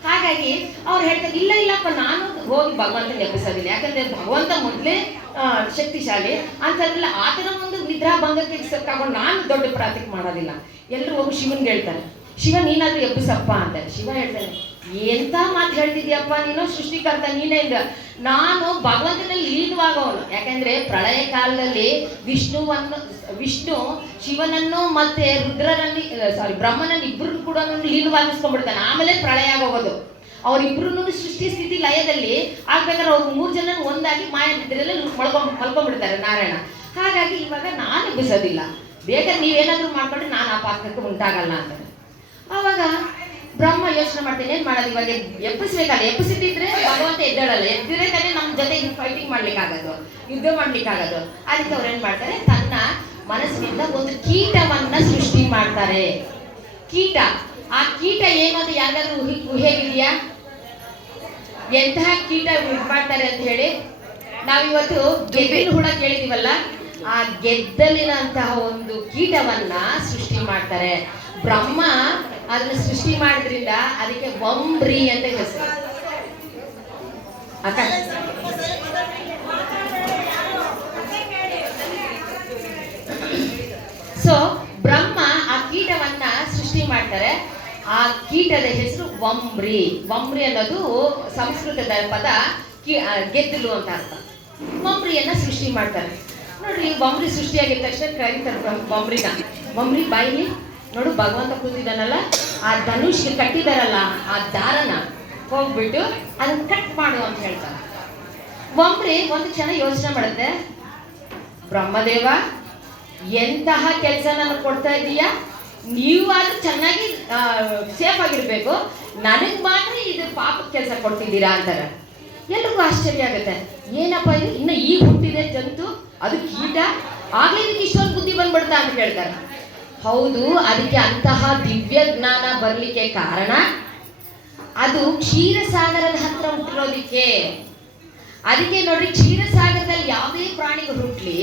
ಹಾಗಾಗಿ ಅವ್ರು ಹೇಳ್ತಾರೆ, ಇಲ್ಲಪ್ಪ ನಾನು ಹೋಗಿ ಭಗವಂತನ ಎಬ್ಬಿಸೋದಿಲ್ಲ. ಯಾಕಂದ್ರೆ ಭಗವಂತ ಮೊದಲೇ ಶಕ್ತಿಶಾಲಿ ಅಂತಂದ್ರೆ ಆತನ ಒಂದು ನಿದ್ರಾಭಂಗಕ್ಕೆ ತಗೊಂಡು ನಾನು ದೊಡ್ಡ ಪ್ರಾರ್ಥನೆ ಮಾಡೋದಿಲ್ಲ. ಎಲ್ಲರೂ ಹೋಗಿ ಶಿವನ್ಗೆ ಹೇಳ್ತಾರೆ, ಶಿವ ನೀನಾದ್ರೂ ಎಬ್ಬಿಸಪ್ಪ ಅಂತಾರೆ. ಶಿವ ಹೇಳ್ತಾನೆ, ಎಂತ ಮಾತು ಹೇಳ್ತಿದ್ಯಪ್ಪ ನೀನು, ಸೃಷ್ಟಿಕರ್ತ ನೀನೇ ಇಂದ. ನಾನು ಭಗವಂತನಲ್ಲಿ ಲೀನವಾಗವನು. ಯಾಕಂದ್ರೆ ಪ್ರಳಯ ಕಾಲದಲ್ಲಿ ವಿಷ್ಣು ಶಿವನನ್ನು ಮತ್ತೆ ರುದ್ರನಲ್ಲಿ ಬ್ರಹ್ಮನನ್ನು ಇಬ್ಬರು ಕೂಡ ಲೀನವಾಗಿಸ್ಕೊಂಡ್ಬಿಡ್ತಾನೆ. ಆಮೇಲೆ ಪ್ರಳಯ ಆಗೋಗೋದು. ಅವರಿಬ್ರು ಸೃಷ್ಟಿ ಸ್ಥಿತಿ ಲಯದಲ್ಲಿ ಆಗ್ಬೇಕಾದ್ರೆ ಅವ್ರು 3 ಜನ ಒಂದಾಗಿ ಮಾಯ ನಿದ್ರೆಯಲ್ಲಿ ಮಲ್ಕೊಂಡ್ಬಿಡ್ತಾರೆ ನಾರಾಯಣ. ಹಾಗಾಗಿ ಇವಾಗ ನಾನು ಎಬ್ಬಿಸೋದಿಲ್ಲ, ಬೇಕಾದ್ರೆ ನೀವೇನಾದ್ರೂ ಮಾಡ್ಕೊಂಡ್ರೆ ನಾನು ಆ ಪಾತ್ರಕ್ಕೆ ಉಂಟಾಗಲ್ಲ ಅಂತ. ಆವಾಗ ಬ್ರಹ್ಮ ಯೋಚನೆ ಮಾಡ್ತೀನಿ, ಏನ್ ಮಾಡೋದು ಇವಾಗ, ಎಬ್ಬಿಸ್ಬೇಕಲ್ಲ, ಎಬ್ಬಿಸಿದ್ರೆ ಭಗವಂತ ಎದ್ದೇಳಲ್ಲ, ಎದ್ದಿದ್ರೆ ತಾನೇ ನಮ್ಮ ಜೊತೆ ಫೈಟಿಂಗ್ ಮಾಡ್ಲಿಕ್ಕಾಗೋದು, ಯುದ್ಧ ಮಾಡ್ಲಿಕ್ಕಾಗೋದು. ಅದಕ್ಕೆ ಅವ್ರು ಏನ್ ಮಾಡ್ತಾರೆ, ತನ್ನ ಮನಸ್ಸಿನಿಂದ ಒಂದು ಕೀಟವನ್ನ ಸೃಷ್ಟಿ ಮಾಡ್ತಾರೆ. ಕೀಟ, ಆ ಕೀಟ ಏನು ಅಂತ ಯಾರಿಗಾದ್ರೂ ಊಹೆಗಿದೆಯಾ? ಎಂತಹ ಕೀಟ ಮಾಡ್ತಾರೆ ಅಂತ ಹೇಳಿ? ನಾವಿವತ್ತು ಗೆದ್ದಿನ ಹುಳ ಕೇಳಿದೀವಲ್ಲ, ಆ ಗೆದ್ದಲಿನಂತಹ ಒಂದು ಕೀಟವನ್ನ ಸೃಷ್ಟಿ ಮಾಡ್ತಾರೆ. ಬ್ರಹ್ಮ ಅದನ್ನ ಸೃಷ್ಟಿ ಮಾಡಿದ್ರಿಂದ ಅದಕ್ಕೆ ವಂಬ್ರಿ ಅಂತ ಹೆಸರು. ಅಕ್ಕ ಸೊ ಬ್ರಹ್ಮ ಆ ಕೀಟವನ್ನ ಸೃಷ್ಟಿ ಮಾಡ್ತಾರೆ. ಆ ಕೀಟದ ಹೆಸರು ವಂಬ್ರಿ. ವಂಬ್ರಿ ಅನ್ನೋದು ಸಂಸ್ಕೃತದ ಪದ, ಗೆದ್ದಲು ಅಂತ ಅರ್ಥ. ವಂಬ್ರಿಯನ್ನ ಸೃಷ್ಟಿ ಮಾಡ್ತಾರೆ. ನೋಡ್ರಿ, ವಂಬ್ರಿ ಸೃಷ್ಟಿಯಾಗಿದ ತಕ್ಷಣ ಕರೀತಾರೆ ವಂಬ್ರಿನ. ವಂಬ್ರಿ ಬಾಯಿಲಿ ನೋಡು, ಭಗವಂತ ಕೂತಿದ್ದಾನಲ್ಲ, ಆ ಧನುಷ್ಗೆ ಕಟ್ಟಿದಾರಲ್ಲ ಆ ದಾರನ ಹೋಗ್ಬಿಟ್ಟು ಅದನ್ನ ಕಟ್ ಮಾಡು ಅಂತ ಹೇಳ್ತಾರೆ. ವಂಬ್ರಿ ಒಂದು ಕ್ಷಣ ಯೋಚನೆ ಮಾಡುತ್ತೆ, ಬ್ರಹ್ಮದೇವ ಎಂತಹ ಕೆಲಸ ನನಗೆ ಕೊಡ್ತಾ ಇದೀಯಾ, ನೀವು ಆದ್ರೂ ಚೆನ್ನಾಗಿ ಸೇಫ್ ಆಗಿರ್ಬೇಕು, ನನಗ್ ಮಾತ್ರ ಇದು ಪಾಪದ ಕೆಲಸ ಕೊಡ್ತಿದ್ದೀರಾ ಅಂತಾರೆ. ಎಲ್ರಿಗೂ ಆಶ್ಚರ್ಯ ಆಗುತ್ತೆ, ಏನಪ್ಪ ಇದು, ಇನ್ನ ಈಗ ಹುಟ್ಟಿದೆ ಜಂತು, ಅದು ಕೀಟ, ಆಗ್ಲೇ ಇದಕ್ಕೆ ಇಷ್ಟೊಂದು ಬುದ್ಧಿ ಬಂದ್ಬಿಡ್ತಾ ಅಂತ ಕೇಳ್ತಾರೆ. ಹೌದು, ಅದಕ್ಕೆ ಅಂತಹ ದಿವ್ಯ ಜ್ಞಾನ ಬರ್ಲಿಕ್ಕೆ ಕಾರಣ ಅದು ಕ್ಷೀರಸಾಗರದ ಹತ್ರ ಹುಟ್ಟಿರೋದಿಕ್ಕೆ. ಅದಕ್ಕೆ ನೋಡ್ರಿ, ಕ್ಷೀರಸಾಗರದಲ್ಲಿ ಯಾವುದೇ ಪ್ರಾಣಿಗಳು ಹುಟ್ಲಿ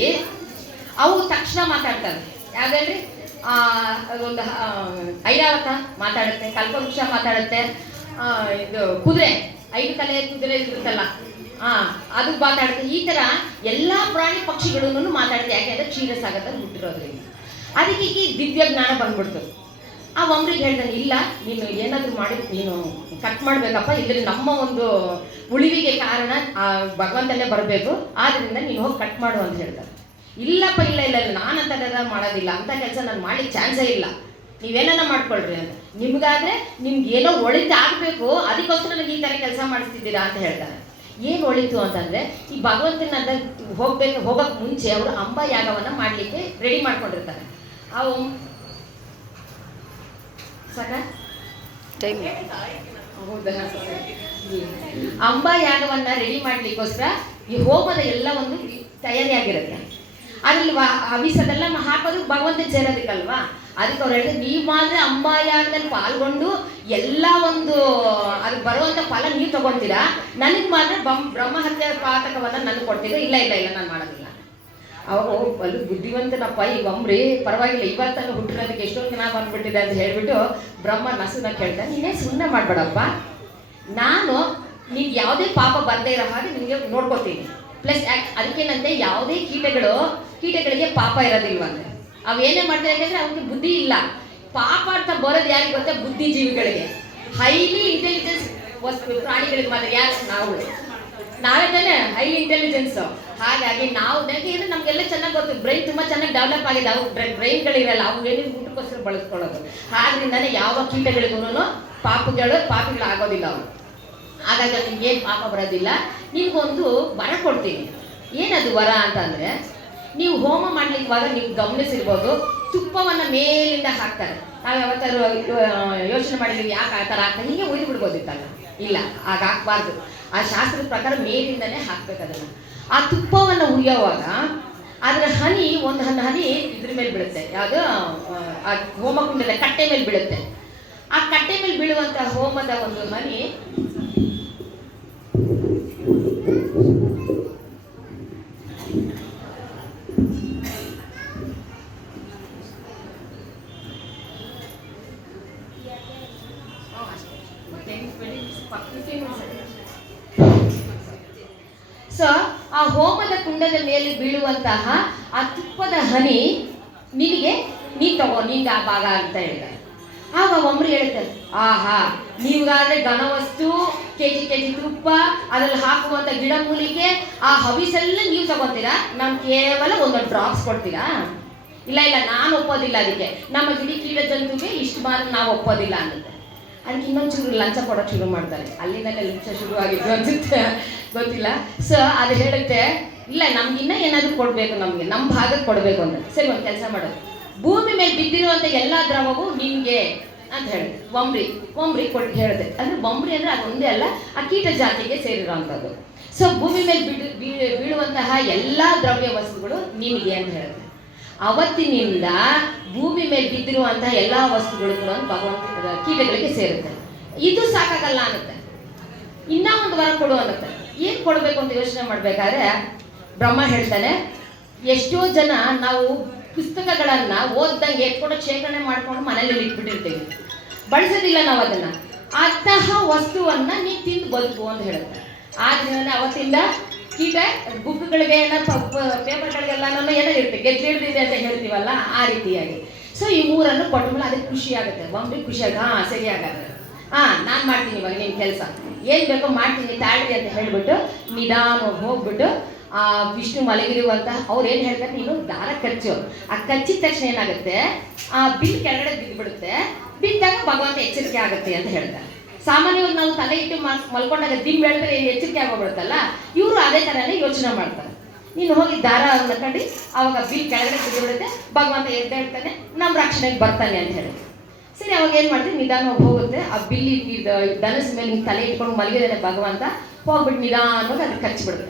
ಅವು ತಕ್ಷಣ ಮಾತಾಡ್ತವೆ. ಯಾವ್ದ್ರಿ, ಒಂದು ಐರಾವತ ಮಾತಾಡುತ್ತೆ, ಕಲ್ಪವೃಕ್ಷ ಮಾತಾಡುತ್ತೆ, ಇದು ಕುದುರೆ, 5 ತಲೆ ಕುದುರೆ ಇರುತ್ತಲ್ಲ ಅದು ಮಾತಾಡುತ್ತೆ. ಈ ತರ ಎಲ್ಲಾ ಪ್ರಾಣಿ ಪಕ್ಷಿಗಳನ್ನು ಮಾತಾಡುತ್ತೆ. ಯಾಕೆಂದ್ರೆ ಕ್ಷೀರಸಾಗರದಲ್ಲಿ ಹುಟ್ಟಿರೋದ್ರಿಂದ. ಅದಕ್ಕೆ ದಿವ್ಯ ಜ್ಞಾನ ಬಂದ್ಬಿಡ್ತು. ಆ ವಂಬ್ರಿಗೆ ಹೇಳ್ತಾನೆ, ಇಲ್ಲ ನೀನು ಏನಾದರೂ ಮಾಡಿ ನೀನು ಕಟ್ ಮಾಡ್ಬೇಕಪ್ಪ, ಇದ್ರಲ್ಲಿ ನಮ್ಮ ಒಂದು ಉಳಿವಿಗೆ ಕಾರಣ ಭಗವಂತನೇ ಬರಬೇಕು, ಆದ್ರಿಂದ ನೀನು ಹೋಗಿ ಕಟ್ ಮಾಡು ಅಂತ ಹೇಳ್ತಾರೆ. ಇಲ್ಲಪ್ಪ, ಇಲ್ಲ ಇಲ್ಲ ಇಲ್ಲ, ನಾನಂತ ಮಾಡೋದಿಲ್ಲ, ಅಂತ ಕೆಲಸ ನಾನು ಮಾಡ್ಲಿಕ್ಕೆ ಚಾನ್ಸೇ ಇಲ್ಲ, ನೀವೇನ ಮಾಡ್ಕೊಳ್ರಿ ಅಂತ. ನಿಮ್ಗಾದ್ರೆ ನಿಮ್ಗೆ ಏನೋ ಒಳಿತು ಆಗ್ಬೇಕು, ಅದಕ್ಕೋಸ್ಕರ ನನಗೆ ಈ ತರ ಕೆಲಸ ಮಾಡಿಸ್ತಿದ್ದೀರಾ ಅಂತ ಹೇಳ್ತಾರೆ. ಏನು ಒಳಿತು ಅಂತಂದ್ರೆ, ಈ ಭಗವಂತನ ಹೋಗಕ್ ಮುಂಚೆ ಅವರು ಅಂಬ ಯಾಗವನ್ನ ಮಾಡ್ಲಿಕ್ಕೆ ರೆಡಿ ಮಾಡ್ಕೊಂಡಿರ್ತಾರೆ. ಅವು ಅಂಬಾ ಯಾಗವನ್ನ ರೆಡಿ ಮಾಡ್ಲಿಕ್ಕೋಸ್ಕರ ಈ ಹೋಮದ ಎಲ್ಲ ಒಂದು ತಯಾರಿಯಾಗಿರುತ್ತೆ. ಅದ್ರಲ್ಲಿ ಹವಿಸದೆಲ್ಲ ಹಾಕೋದು ಭಗವಂತನ ಸೇರೋದಕ್ಕಲ್ವಾ. ಅದಕ್ಕೆ ಅವ್ರು ಹೇಳಿದ್ರೆ, ನೀವು ಮಾತ್ರ ಅಂಬಾ ಯಾಗದಲ್ಲಿ ಪಾಲ್ಗೊಂಡು ಎಲ್ಲ ಒಂದು ಅದಕ್ಕೆ ಬರುವಂತ ಫಲ ನೀವು ತಗೊಳ್ತೀರಾ, ನನಗೆ ಮಾತ್ರ ಬ್ರಹ್ಮಹತ್ಯೆ ಪಾತಕವನ್ನ ನನಗೆ ಕೊಡ್ತೀರಾ? ಇಲ್ಲ ಇಲ್ಲ ಇಲ್ಲ, ನಾನು ಮಾಡೋದಿಲ್ಲ. ಅವಾಗ ಅಲ್ಲಿ ಬುದ್ಧಿವಂತನಪ್ಪ ಈ ವಂಬ್ರಿ, ಪರವಾಗಿಲ್ಲ, ಇವತ್ತನ್ನು ಹುಟ್ಟಿರೋದಕ್ಕೆ ಎಷ್ಟೊಂದು ಜನ ಬಂದ್ಬಿಟ್ಟಿದೆ ಅಂತ ಹೇಳ್ಬಿಟ್ಟು ಬ್ರಹ್ಮ ನಸುನ ಕೇಳ್ತಾನೆ, ನೀನೇ ಸುಮ್ಮನೆ ಮಾಡ್ಬೇಡಪ್ಪ, ನಾನು ನಿನ್ಗೆ ಯಾವುದೇ ಪಾಪ ಬರದೇ ಇರೋ ಹಾಗೆ ನಿಮಗೆ ನೋಡ್ಕೊತೀನಿ. ಪ್ಲಸ್ ಅದಕ್ಕೇನಂತೆ, ಯಾವುದೇ ಕೀಟಗಳಿಗೆ ಪಾಪ ಇರೋದಿಲ್ವಂತೆ. ಅವೇನೇ ಮಾಡ್ತಾರೆ ಯಾಕಂದ್ರೆ ಅವ್ರಿಗೆ ಬುದ್ಧಿ ಇಲ್ಲ. ಪಾಪ ಅಂತ ಬರೋದು ಯಾರಿಗೆ ಗೊತ್ತಾ? ಬುದ್ಧಿಜೀವಿಗಳಿಗೆ, ಹೈಲಿ ಇಂಟೆಲಿಜೆನ್ಸ್ ಪ್ರಾಣಿಗಳಿಗೆ ಮಾತ್ರ. ಯಾರು? ನಾವೇ ತಾನೇ ಹೈಲಿ ಇಂಟೆಲಿಜೆನ್ಸ್. ಹಾಗಾಗಿ ನಾವು ನಮ್ಗೆಲ್ಲ ಚೆನ್ನಾಗಿ ಗೊತ್ತು, ಬ್ರೈನ್ ತುಂಬಾ ಚೆನ್ನಾಗಿ ಡೆವಲಪ್ ಆಗಿದೆ. ಅವು ಬ್ರೈನ್ಗಳಿರಲ್ಲ, ಅವು ಏನೇನು ಊಟಕ್ಕೋಸ್ಕರ ಬಳಸ್ಕೊಳ್ಳೋದು. ಆದ್ರಿಂದಾನೆ ಯಾವ ಕೀಟಗಳಿಗೂ ಪಾಪಿಗಳು ಆಗೋದಿಲ್ಲ ಅವರು. ಹಾಗಾಗಿ ನಿಮ್ಗೆ ಏನು ಪಾಪ ಬರೋದಿಲ್ಲ. ನಿಮ್ಗೊಂದು ವರ ಕೊಡ್ತೀನಿ. ಏನದು ವರ ಅಂತಂದ್ರೆ, ನೀವು ಹೋಮ ಮಾಡ್ಲಿಕ್ಕಿವಾಗ ನೀವು ಗಮನಿಸಿರ್ಬೋದು, ತುಪ್ಪವನ್ನ ಮೇಲಿಂದ ಹಾಕ್ತಾರೆ. ನಾವು ಯಾವತ್ತಾರು ಯೋಚನೆ ಮಾಡಿದ್ವಿ, ಯಾಕೆ ಆ ಥರ ಹಾಕ್ತಾರೆ, ಹೀಗೆ ಒಯ್ದು ಬಿಡ್ಬೋದಿತ್ತಲ್ಲ. ಇಲ್ಲ, ಆಗ ಹಾಕ್ಬಾರ್ದು. ಆ ಶಾಸ್ತ್ರದ ಪ್ರಕಾರ ಮೇಲಿಂದನೇ ಹಾಕ್ಬೇಕು ಅದನ್ನು. ಆ ತುಪ್ಪವನ್ನು ಉರಿಯೋವಾಗ ಅದರ ಹನಿ, ಒಂದು ಹನಿ ಇದ್ರ ಮೇಲೆ ಬೀಳುತ್ತೆ, ಯಾವುದು ಆ ಹೋಮಕುಂಡದ ಕಟ್ಟೆ ಮೇಲೆ ಬೀಳುತ್ತೆ. ಆ ಕಟ್ಟೆ ಮೇಲೆ ಬೀಳುವಂತ ಹೋಮದ ಒಂದು ಹನಿ ಸೊ ಆ ಹೋಮದ ಕುಂಡದ ಮೇಲೆ ಬೀಳುವಂತಹ ಆ ತುಪ್ಪದ ಹನಿ ನಿನಗೆ ನೀ ತಗೋ, ನಿಂದ ಆ ಭಾಗ ಅಂತ ಹೇಳಿದ್ದಾರೆ. ಆಗ ಒಮ್ಮರು ಹೇಳ್ತಾರೆ, ಆಹಾ, ನೀವುಗಾದ್ರೆ ಘನವಸ್ತು, ಕೆಜಿ ತುಪ್ಪ, ಅದ್ರಲ್ಲಿ ಹಾಕುವಂತ ಗಿಡಮೂಲಿಕೆ, ಆ ಹವಿಸೆಲ್ಲ ನೀವು ತಗೋತೀರಾ, ನಾನು ಕೇವಲ ಒಂದು ಡ್ರಾಪ್ಸ್ ಕೊಡ್ತೀರಾ? ಇಲ್ಲ, ನಾನು ಒಪ್ಪೋದಿಲ್ಲ. ಅದಕ್ಕೆ ನಮ್ಮ ಗಿಡಿ ಕೀಟ ಜಂತುಗೆ ಇಷ್ಟು ಮಾತ್ರ ನಾವು ಒಪ್ಪೋದಿಲ್ಲ ಅನ್ನುತ್ತೆ. ಅದಕ್ಕೆ ಇನ್ನೊಂದು ಚೂರು ಲಂಚ ಕೊಡೋಕೆ ಶುರು ಮಾಡ್ತಾರೆ. ಅಲ್ಲಿಂದಲೇ ಲಂಚ ಶುರು ಆಗಿದ್ದು ಅನ್ಸುತ್ತೆ, ಗೊತ್ತಿಲ್ಲ. ಸೊ ಅದು ಹೇಳುತ್ತೆ, ಇಲ್ಲ ನಮ್ಗಿನ್ನ ಏನಾದರೂ ಕೊಡಬೇಕು, ನಮಗೆ ನಮ್ಮ ಭಾಗಕ್ಕೆ ಕೊಡಬೇಕು ಅಂತ. ಸರಿ, ಒಂದು ಕೆಲಸ ಮಾಡೋದು, ಭೂಮಿ ಮೇಲೆ ಬಿದ್ದಿರುವಂಥ ಎಲ್ಲ ದ್ರವವು ನಿಮಗೆ ಅಂತ ಹೇಳಿದೆ. ಒಂಬ್ರಿ ಕೊಟ್ಟು ಹೇಳಿದೆ. ಅಂದರೆ ಒಂಬ್ರಿ ಅಂದರೆ ಅದೊಂದೇ ಅಲ್ಲ, ಆ ಕೀಟ ಜಾತಿಗೆ ಸೇರಿರುವಂಥದ್ದು. ಸೊ ಭೂಮಿ ಮೇಲೆ ಬೀಳುವಂತಹ ಎಲ್ಲ ದ್ರವ್ಯ ವಸ್ತುಗಳು ನಿಮಗೆ ಅಂತ ಹೇಳಿದೆ. ಅವತ್ತಿನಿಂದ ಭೂಮಿ ಮೇಲೆ ಬಿದ್ದಿರುವಂತಹ ಎಲ್ಲ ವಸ್ತುಗಳು ಕೂಡ ಭಗವಂತ ಕೀಟಗಳಿಗೆ ಸೇರುತ್ತೆ. ಇದು ಸಾಕಾಗಲ್ಲ ಅನ್ನುತ್ತೆ, ಇನ್ನೂ ಒಂದು ವರ ಕೊಡು ಅನ್ನುತ್ತೆ. ಏನು ಕೊಡಬೇಕು ಅಂತ ಯೋಚನೆ ಮಾಡಬೇಕಾದ್ರೆ ಬ್ರಹ್ಮ ಹೇಳ್ತಾನೆ, ಎಷ್ಟೋ ಜನ ನಾವು ಪುಸ್ತಕಗಳನ್ನು ಓದ್ದಂಗೆ ಎತ್ಕೊಂಡು ಶೇಖರಣೆ ಮಾಡ್ಕೊಂಡು ಮನೇಲಿ ಇಟ್ಬಿಟ್ಟಿರ್ತೀವಿ, ಬಳಸೋದಿಲ್ಲ ನಾವು ಅದನ್ನು. ಅಂತಹ ವಸ್ತುವನ್ನು ನೀನು ತಿಂದು ಬದುಕು ಅಂತ ಹೇಳುತ್ತೆ. ಆದ್ರಿಂದ ಅವತ್ತಿಂದ ಕೀಟ ಬುಕ್ಗಳಿಗೆ ಪೇಪರ್ಗಳಿಗೆಲ್ಲ ಏನೋ ಇರುತ್ತೆ, ಗೆದ್ದು ಹಿಡಿದಿದೆ ಅಂತ ಹೇಳ್ತೀವಲ್ಲ, ಆ ರೀತಿಯಾಗಿ. ಸೊ ಈ ಮೂರನ್ನು ಕೊಟ್ಟ ಮೇಲೆ ಅದಕ್ಕೆ ಖುಷಿ ಆಗುತ್ತೆ, ಒಮ್ಮೆ ಖುಷಿ ಆಗುತ್ತೆ. ಸರಿ ಆಗುತ್ತೆ, ನಾನು ಮಾಡ್ತೀನಿ ಇವಾಗ ನಿಮ್ಮ ಕೆಲಸ, ಏನು ಬೇಕೋ ಮಾಡ್ತೀನಿ ತಾಳ್ರಿ ಅಂತ ಹೇಳ್ಬಿಟ್ಟು ನಿಧಾನವಾಗಿ ಹೋಗ್ಬಿಟ್ಟು ವಿಷ್ಣು ಮಲಗಿರುವಂತ ಅವ್ರು ಏನು ಹೇಳ್ತಾರೆ, ನೀನು ದಾರ ಕಚ್ಚು. ಆ ಕಚ್ಚಿದ ತಕ್ಷಣ ಏನಾಗುತ್ತೆ, ಆ ಬಿಲ್ ಕೆಳಗಡೆ ಬಿದ್ದುಬಿಡುತ್ತೆ, ಬಿದ್ದಾಗ ಭಗವಂತ ಎಚ್ಚರಿಕೆ ಆಗುತ್ತೆ ಅಂತ ಹೇಳ್ತಾರೆ. ಸಾಮಾನ್ಯವಾಗಿ ನಾವು ತಲೆ ಇಟ್ಟು ಮಲ್ಕೊಂಡಾಗ ದಿಮ್ ಹೇಳಿದ್ರೆ ಎಚ್ಚರಿಕೆ ಆಗೋಗ್ಬಿಡುತ್ತಲ್ಲ, ಇವರು ಅದೇ ಥರನೇ ಯೋಚನೆ ಮಾಡ್ತಾರೆ. ನೀನು ಹೋಗಿ ದಾರ ಕಂಡು ಅವಾಗ ಬಿಲ್ ಕೆಳಗಡೆ ಬಿದ್ದುಬಿಡುತ್ತೆ, ಭಗವಂತ ಎದ್ದು ಹೇಳ್ತಾನೆ, ನಮ್ಮ ರಕ್ಷಣೆಗೆ ಬರ್ತಾನೆ ಅಂತ ಹೇಳಿ. ಸರಿ, ಅವಾಗ ಏನು ಮಾಡ್ತೀವಿ, ನಿಧಾನವಾಗಿ ಹೋಗುತ್ತೆ. ಆ ಬಿಲ್ಲಿ ಧನಸ್ ಮೇಲೆ ನಿಮ್ಗೆ ತಲೆ ಇಟ್ಕೊಂಡು ಮಲಗಿದಾನೆ ಭಗವಂತ, ಹೋಗ್ಬಿಟ್ಟು ನಿಧಾನವಾಗಿ ಅದು ಕಚ್ಚಿಬಿಡುತ್ತೆ.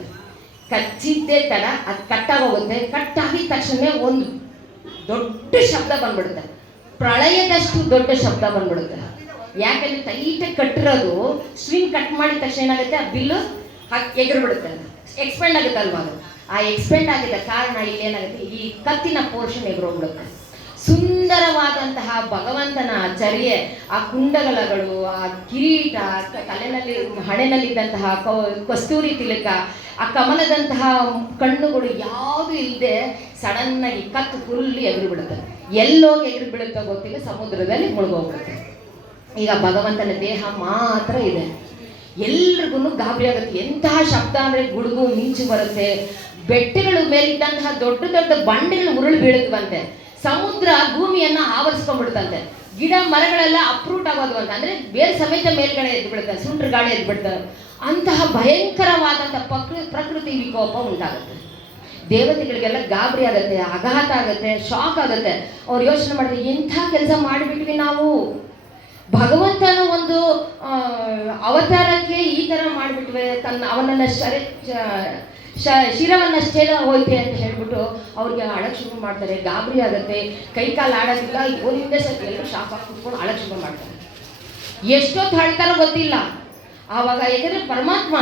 ಕಚ್ಚಿದ್ದೇ ತಡ ಅದು ಕಟ್ಟಾಗೋಗುತ್ತೆ. ಕಟ್ಟಾಗಿದ ತಕ್ಷಣ ಒಂದು ದೊಡ್ಡ ಶಬ್ದ ಬಂದ್ಬಿಡುತ್ತೆ, ಪ್ರಳಯದಷ್ಟು ದೊಡ್ಡ ಶಬ್ದ ಬಂದ್ಬಿಡುತ್ತೆ. ಯಾಕಂದ್ರೆ ಟೈಟಾಗಿ ಕಟ್ಟಿರೋದು ಸ್ವಿಂಗ್ ಕಟ್ ಮಾಡಿದ ತಕ್ಷಣ ಏನಾಗುತ್ತೆ, ಆ ಬಿಲ್ಲು ಎಗರ್ಬಿಡುತ್ತೆ, ಎಕ್ಸ್ಪೆಂಡ್ ಆಗುತ್ತೆ ಅಲ್ವಾ. ಅದು ಆ ಎಕ್ಸ್ಪೆಂಡ್ ಆಗಿದ್ದ ಕಾರಣ ಇಲ್ಲಿ ಏನಾಗುತ್ತೆ, ಈ ಕತ್ತಿನ ಪೋರ್ಷನ್ ಎಗರೋಗ್ಬಿಡುತ್ತೆ. ಸುಂದರವಾದಂತಹ ಭಗವಂತನ ಚರ್ಯೆ, ಆ ಕುಂಡಲಗಳು, ಆ ಕಿರೀಟ, ತಲೆನಲ್ಲಿ ಹಣೆನಲ್ಲಿದ್ದಂತಹ ಕಸ್ತೂರಿ ತಿಲಕ, ಆ ಕಮಲದಂತಹ ಕಣ್ಣುಗಳು ಯಾವುದು ಇಲ್ಲದೆ ಸಡನ್ನಾಗಿ ಕತ್ತು ಫುಲ್ಲಿ ಎದುರು ಬಿಡುತ್ತೆ. ಎಲ್ಲೋಗಿ ಎದುರು ಬಿಡುತ್ತೋ ಗೊತ್ತಿಲ್ಲ, ಸಮುದ್ರದಲ್ಲಿ ಮುಳುಗೋಗ್ಬಿಡುತ್ತೆ. ಈಗ ಭಗವಂತನ ದೇಹ ಮಾತ್ರ ಇದೆ. ಎಲ್ರಿಗೂ ಗಾಬರಿ ಆಗುತ್ತೆ. ಎಂತಹ ಶಬ್ದ ಅಂದರೆ ಗುಡುಗು ಮಿಂಚು ಬರುತ್ತೆ. ಬೆಟ್ಟಗಳ ಮೇಲಿದ್ದಂತಹ ದೊಡ್ಡ ದೊಡ್ಡ ಬಂಡೆಗಳು ಉರುಳು ಬೀಳುತ್ತವಂತೆ. ಸಮುದ್ರ ಭೂಮಿಯನ್ನ ಆವರಿಸ್ಕೊಂಡ್ಬಿಡುತ್ತಂತೆ. ಗಿಡ ಮರಗಳೆಲ್ಲ ಅಪ್ರೂಟ್ ಆಗೋದು ಅಂತ, ಅಂದರೆ ಬೇರೆ ಸಮೇತ ಮೇಲ್ಗಡೆ ಎದ್ದು ಬಿಡುತ್ತೆ, ಸುಂಟ್ರ ಗಾಳಿ ಎದ್ದು ಬಿಡ್ತಾರೆ. ಅಂತಹ ಭಯಂಕರವಾದಂತಹ ಪ್ರಕೃತಿ ವಿಕೋಪ ಉಂಟಾಗುತ್ತೆ. ದೇವತೆಗಳಿಗೆಲ್ಲ ಗಾಬರಿ ಆಗುತ್ತೆ, ಆಘಾತ ಆಗುತ್ತೆ, ಶಾಕ್ ಆಗುತ್ತೆ. ಅವ್ರು ಯೋಚನೆ ಮಾಡಿದ್ರೆ, ಎಂಥ ಕೆಲಸ ಮಾಡಿಬಿಟ್ವಿ ನಾವು, ಭಗವಂತನ ಒಂದು ಅವತಾರಕ್ಕೆ ಈ ಥರ ಮಾಡಿಬಿಟ್ವೆ, ಅವನನ್ನು ಶಿರವನ್ನಷ್ಟೇ ಹೋಯ್ತೆ ಅಂತ ಹೇಳ್ಬಿಟ್ಟು ಅವ್ರಿಗೆ ಅಳಕ್ಕೆ ಶುರು ಮಾಡ್ತಾರೆ. ಗಾಬರಿ ಆಗುತ್ತೆ, ಕೈಕಾಲು ಆಡೋದಿಲ್ಲ, ಒಂದೇ ಸತಿ ಎಲ್ಲರೂ ಶಾಪ್ ಹಾಕಿ ಕುತ್ಕೊಂಡು ಅಳಕ್ಕೆ ಶುರು ಮಾಡ್ತಾರೆ. ಎಷ್ಟೊತ್ತು ಹೇಳ್ತಾರೋ ಗೊತ್ತಿಲ್ಲ. ಆವಾಗ ಯಾಕಂದರೆ ಪರಮಾತ್ಮ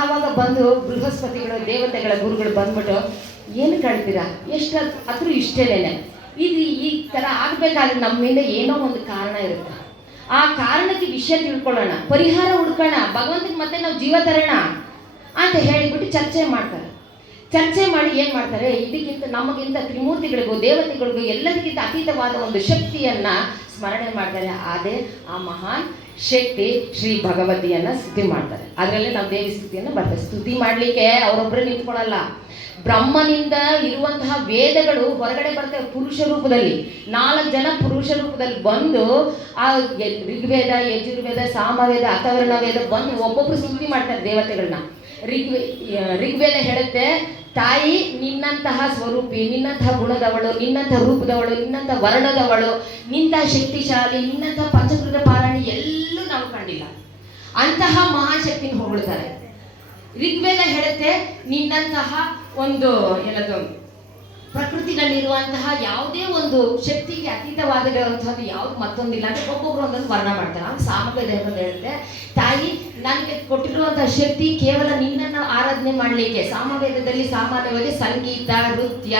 ಆವಾಗ ಬಂದು ಬೃಹಸ್ಪತಿಗಳು, ದೇವತೆಗಳ ಗುರುಗಳು ಬಂದ್ಬಿಟ್ಟು, ಏನು ಕಳ್ತೀರಾ, ಎಷ್ಟು ಹತ್ರ ಇಷ್ಟೇನೆ, ಇದು ಈ ಥರ ಆಗಬೇಕಾದ್ರೆ ನಮ್ಮಿಂದ ಏನೋ ಒಂದು ಕಾರಣ ಇರುತ್ತೆ. ಆ ಕಾರಣಕ್ಕೆ ವಿಷಯ ತಿಳ್ಕೊಳ್ಳೋಣ, ಪರಿಹಾರ ಹುಡ್ಕೋಣ, ಭಗವಂತನಿಗೆ ಮತ್ತೆ ನಾವು ಜೀವ ತರೋಣ ಅಂತ ಹೇಳಿಬಿಟ್ಟು ಚರ್ಚೆ ಮಾಡ್ತಾರೆ. ಚರ್ಚೆ ಮಾಡಿ ಏನು ಮಾಡ್ತಾರೆ, ಇದಕ್ಕಿಂತ ನಮಗಿಂತ ತ್ರಿಮೂರ್ತಿಗಳಿಗೂ ದೇವತೆಗಳಿಗೂ ಎಲ್ಲದಕ್ಕಿಂತ ಅತೀತವಾದ ಒಂದು ಶಕ್ತಿಯನ್ನು ಸ್ಮರಣೆ ಮಾಡ್ತಾರೆ. ಅದೇ ಆ ಮಹಾನ್ ಶಕ್ತಿ ಶ್ರೀ ಭಗವತಿಯನ್ನು ಸ್ತುತಿ ಮಾಡ್ತಾರೆ. ಅದರಲ್ಲೇ ನಾವು ದೇವಿ ಸ್ತುತಿಯನ್ನು ಬರ್ತೇವೆ. ಸ್ತುತಿ ಮಾಡಲಿಕ್ಕೆ ಅವರೊಬ್ಬರೇ ನಿಂತ್ಕೊಳ್ಳಲ್ಲ. ಬ್ರಹ್ಮನಿಂದ ಇರುವಂತಹ ವೇದಗಳು ಹೊರಗಡೆ ಬರ್ತವೆ ಪುರುಷ ರೂಪದಲ್ಲಿ. 4 ಜನ ಪುರುಷ ರೂಪದಲ್ಲಿ ಬಂದು ಆ ಋಗ್ವೇದ, ಯಜುರ್ವೇದ, ಸಾಮವೇದ, ಅಥರ್ವಣ ವೇದ ಬಂದು ಒಬ್ಬೊಬ್ರು ಸ್ತುತಿ ಮಾಡ್ತಾರೆ ದೇವತೆಗಳನ್ನ. ಋಗ್ವೇದ ಹೇಳುತ್ತೆ, ತಾಯಿ ನಿನ್ನಂತಹ ಸ್ವರೂಪಿ, ನಿನ್ನಂತಹ ಗುಣದವಳು, ನಿನ್ನಂತಹ ರೂಪದವಳು, ನಿನ್ನಂತಹ ವರ್ಣದವಳು, ನಿನ್ನಂತಹ ಶಕ್ತಿಶಾಲಿ, ನಿನ್ನಂತಹ ಪಂಚಕೃತ ಪಾರಾಯಣಿ ಎಲ್ಲೂ ನಾವು ಕಂಡಿಲ್ಲ. ಅಂತಹ ಮಹಾಶಕ್ತಿನ ಹೊಗಳ್ತಾರೆ. ಋಗ್ವೇದ ಹೇಳುತ್ತೆ, ನಿನ್ನಂತಹ ಒಂದು ಏನದು ಪ್ರಕೃತಿನಲ್ಲಿರುವಂತಹ ಯಾವುದೇ ಒಂದು ಶಕ್ತಿಗೆ ಅತೀತವಾಗಿರುವಂಥದ್ದು ಯಾವುದು ಮತ್ತೊಂದಿಲ್ಲ ಅಂತ ಒಬ್ಬೊಬ್ರು ಒಂದೊಂದು ವರ್ಣ ಮಾಡ್ತಾರೆ. ಆಗ ಸಾಮವೇದ ಹೇಳುತ್ತೆ, ತಾಯಿ ನನಗೆ ಕೊಟ್ಟಿರುವಂತಹ ಶಕ್ತಿ ಕೇವಲ ನಿನ್ನನ್ನು ಆರಾಧನೆ ಮಾಡಲಿಕ್ಕೆ. ಸಾಮವೇದದಲ್ಲಿ ಸಾಮಾನ್ಯವಾಗಿ ಸಂಗೀತ, ನೃತ್ಯ,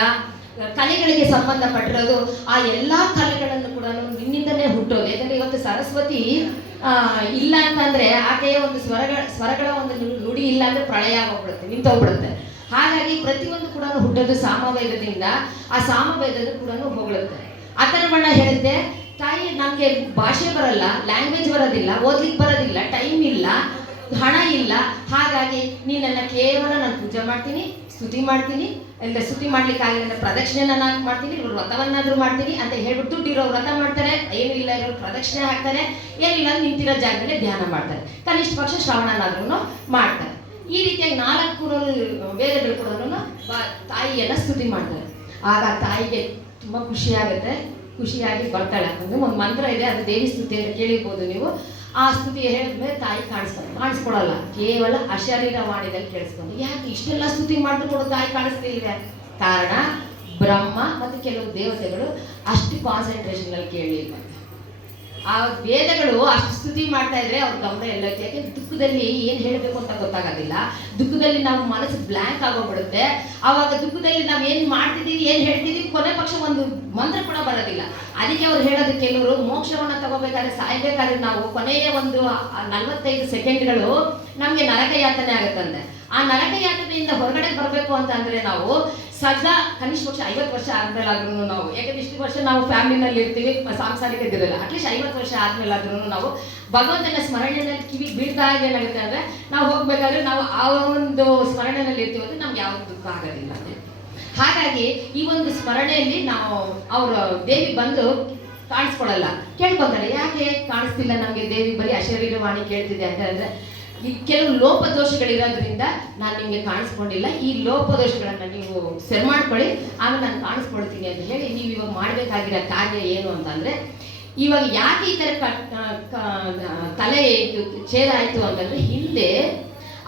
ಕಲೆಗಳಿಗೆ ಸಂಬಂಧಪಟ್ಟಿರೋದು. ಆ ಎಲ್ಲ ಕಲೆಗಳನ್ನು ಕೂಡ ನಿನ್ನಿಂದನೇ ಹುಟ್ಟೋದು. ಯಾಕಂದರೆ ಇವತ್ತು ಸರಸ್ವತಿ ಇಲ್ಲ ಅಂತಂದರೆ ಆಕೆಯ ಒಂದು ಸ್ವರಗಳ ಒಂದು ನುಡಿ ಇಲ್ಲ ಅಂದರೆ ಪ್ರಳಯ ಆಗೋಗ್ಬಿಡುತ್ತೆ, ನಿಂತೋಗ್ಬಿಡುತ್ತೆ. ಹಾಗಾಗಿ ಪ್ರತಿಯೊಂದು ಕೂಡ ಹುಟ್ಟೋದು ಸಾಮವೇದದಿಂದ. ಆ ಸಾಮವೇದದ ಕೂಡ ಹೊಗಳುತ್ತೆ. ಅಥರ್ವಣ ಹೇಳುತ್ತೆ, ತಾಯಿ ನನಗೆ ಭಾಷೆ ಬರಲ್ಲ, ಲ್ಯಾಂಗ್ವೇಜ್ ಬರೋದಿಲ್ಲ, ಓದ್ಲಿಕ್ಕೆ ಬರೋದಿಲ್ಲ, ಟೈಮ್ ಇಲ್ಲ, ಹಣ ಇಲ್ಲ, ಹಾಗಾಗಿ ನೀನನ್ನ ಕೇವಲ ನಾನು ಪೂಜೆ ಮಾಡ್ತೀನಿ, ಸ್ತುತಿ ಮಾಡ್ತೀನಿ, ಇಲ್ಲ ಸ್ತುತಿ ಮಾಡ್ಲಿಕ್ಕೆ ಆಗಲಿಲ್ಲ ಪ್ರದಕ್ಷಿಣೆ ನಾನು ಮಾಡ್ತೀನಿ, ಇವ್ರು ವ್ರತವನ್ನಾದ್ರೂ ಮಾಡ್ತೀನಿ ಅಂತ ಹೇಳ್ಬಿಟ್ಟು ದುಡ್ಡಿರೋ ವ್ರತ ಮಾಡ್ತಾರೆ, ಏನು ಇಲ್ಲ ಇರೋ ಪ್ರದಕ್ಷಿಣೆ ಹಾಕ್ತಾರೆ, ಏನಿಲ್ಲ ನಿಂತಿರೋ ಜಾಗದಲ್ಲಿ ಧ್ಯಾನ ಮಾಡ್ತಾರೆ, ಕನಿಷ್ಠ ಪಕ್ಷ ಶ್ರವಣನಾದ್ರೂ ಮಾಡ್ತಾರೆ. ಈ ರೀತಿಯಾಗಿ 4 ವೇದಗಳು ಕೂಡ ತಾಯಿಯನ್ನ ಸ್ತುತಿ ಮಾಡ್ತಾರೆ. ಆಗ ತಾಯಿಗೆ ತುಂಬ ಖುಷಿಯಾಗಿ ಬರ್ತಾಳೆ. ಒಂದು ಮಂತ್ರ ಇದೆ, ಅದು ದೇವಿ ಸ್ತುತಿ ಅಂತ ಕೇಳಿರ್ಬೋದು ನೀವು. ಆ ಸ್ತುತಿ ಹೇಳಿದ್ಮೇಲೆ ತಾಯಿ ಕಾಣಿಸ್ಕೊಳಲ್ಲ, ಕೇವಲ ಅಶರೀರವಾಣಿದಲ್ಲಿ ಕೇಳಿಸ್ಕೊಂಡು. ಯಾಕೆ ಇಷ್ಟೆಲ್ಲ ಸ್ತುತಿ ಮಾಡಿದ್ರು ಕೂಡ ತಾಯಿ ಕಾಣಿಸ್ತಿಲ್ವೇ? ಕಾರಣ ಬ್ರಹ್ಮ ಮತ್ತು ಕೆಲವು ದೇವತೆಗಳು ಅಷ್ಟು ಕಾನ್ಸಂಟ್ರೇಷನ್ ಅಲ್ಲಿ ಕೇಳಲಿಲ್ಲ. ಆ ವೇದಗಳು ಅಷ್ಟು ಸ್ತುತಿ ಮಾಡ್ತಾ ಇದ್ರೆ ಅವ್ರ ಗಮನ ಎಲ್ಲ. ಯಾಕೆ ದುಃಖದಲ್ಲಿ ಏನು ಹೇಳಬೇಕು ಅಂತ ಗೊತ್ತಾಗೋದಿಲ್ಲ, ದುಃಖದಲ್ಲಿ ನಾವು ಮನಸ್ಸು ಬ್ಲ್ಯಾಂಕ್ ಆಗೋಗ್ಬಿಡುತ್ತೆ. ಆವಾಗ ದುಃಖದಲ್ಲಿ ನಾವು ಏನು ಮಾಡ್ತಿದ್ದೀವಿ, ಏನು ಹೇಳ್ತಿದ್ದೀವಿ, ಕೊನೆ ಪಕ್ಷ ಒಂದು ಮಂತ್ರ ಕೂಡ ಬರೋದಿಲ್ಲ. ಅದಕ್ಕೆ ಅವ್ರು ಹೇಳೋದು, ಕೆಲವರು ಮೋಕ್ಷವನ್ನು ತಗೋಬೇಕಾದ್ರೆ, ಸಾಯ್ಬೇಕಾದ್ರೆ ನಾವು ಕೊನೆಯ ಒಂದು 45 ಸೆಕೆಂಡ್ಗಳು ನಮಗೆ ನರಕ ಯಾತನೆ ಆಗುತ್ತಂತೆ. ಆ ನರಕ ಯಾತನೆಯಿಂದ ಹೊರಗಡೆ ಬರಬೇಕು ಅಂತ ಅಂದ್ರೆ ನಾವು ಸದಾ ಕನಿಷ್ಠ ಪಕ್ಷ 50 ವರ್ಷ ಆದ್ಮೇಲಾದ್ರೂ ನಾವು, ಯಾಕಂದ್ರೆ ಇಷ್ಟು ವರ್ಷ ನಾವು ಫ್ಯಾಮಿಲಿನಲ್ಲಿ ಇರ್ತೀವಿ, ಸಾಂಸಾರಿಕದಿರಲ್ಲ, ಅಟ್ಲೀಸ್ಟ್ 50 ವರ್ಷ ಆದ್ಮೇಲಾದ್ರೂ ನಾವು ಭಗವಂತನ ಸ್ಮರಣೆಯಲ್ಲಿ ಕಿವಿಗೆ ಬೀಳ್ತಾ ಏನಾಗುತ್ತೆ ಅಂದ್ರೆ, ನಾವು ಹೋಗ್ಬೇಕಾದ್ರೆ ನಾವು ಆ ಒಂದು ಸ್ಮರಣೆಯಲ್ಲಿ ಇರ್ತೀವಿ ಅಂದ್ರೆ ನಮ್ಗೆ ಯಾವ ದುಃಖ ಆಗೋದಿಲ್ಲ. ಹಾಗಾಗಿ ಈ ಒಂದು ಸ್ಮರಣೆಯಲ್ಲಿ ನಾವು ಅವರ ದೇವಿ ಬಂದು ಕಾಣಿಸ್ಕೊಡಲ್ಲ, ಕೇಳ್ಕೊಂತಾರೆ. ಯಾಕೆ ಕಾಣಿಸ್ತಿಲ್ಲ ನಮಗೆ ದೇವಿ, ಬರೀ ಅಶರೀರವಾಣಿ ಕೇಳ್ತಿದೆ ಅಂತ ಅಂದ್ರೆ, ಈ ಕೆಲವು ಲೋಪದೋಷಗಳಿರೋದ್ರಿಂದ ನಾನು ನಿಮಗೆ ಕಾಣಿಸ್ಕೊಂಡಿಲ್ಲ, ಈ ಲೋಪದೋಷಗಳನ್ನು ನೀವು ಸರಿ ಮಾಡ್ಕೊಳ್ಳಿ, ಆಮೇಲೆ ನಾನು ಕಾಣಿಸ್ಕೊಳ್ತೀನಿ ಅಂತ ಹೇಳಿ ನೀವು ಇವಾಗ ಮಾಡಬೇಕಾಗಿರೋ ಕಾರ್ಯ ಏನು ಅಂತಂದರೆ, ಇವಾಗ ಯಾಕೆ ಈ ಥರ ತಲೆ ಛೇದ ಆಯಿತು ಅಂತಂದರೆ, ಹಿಂದೆ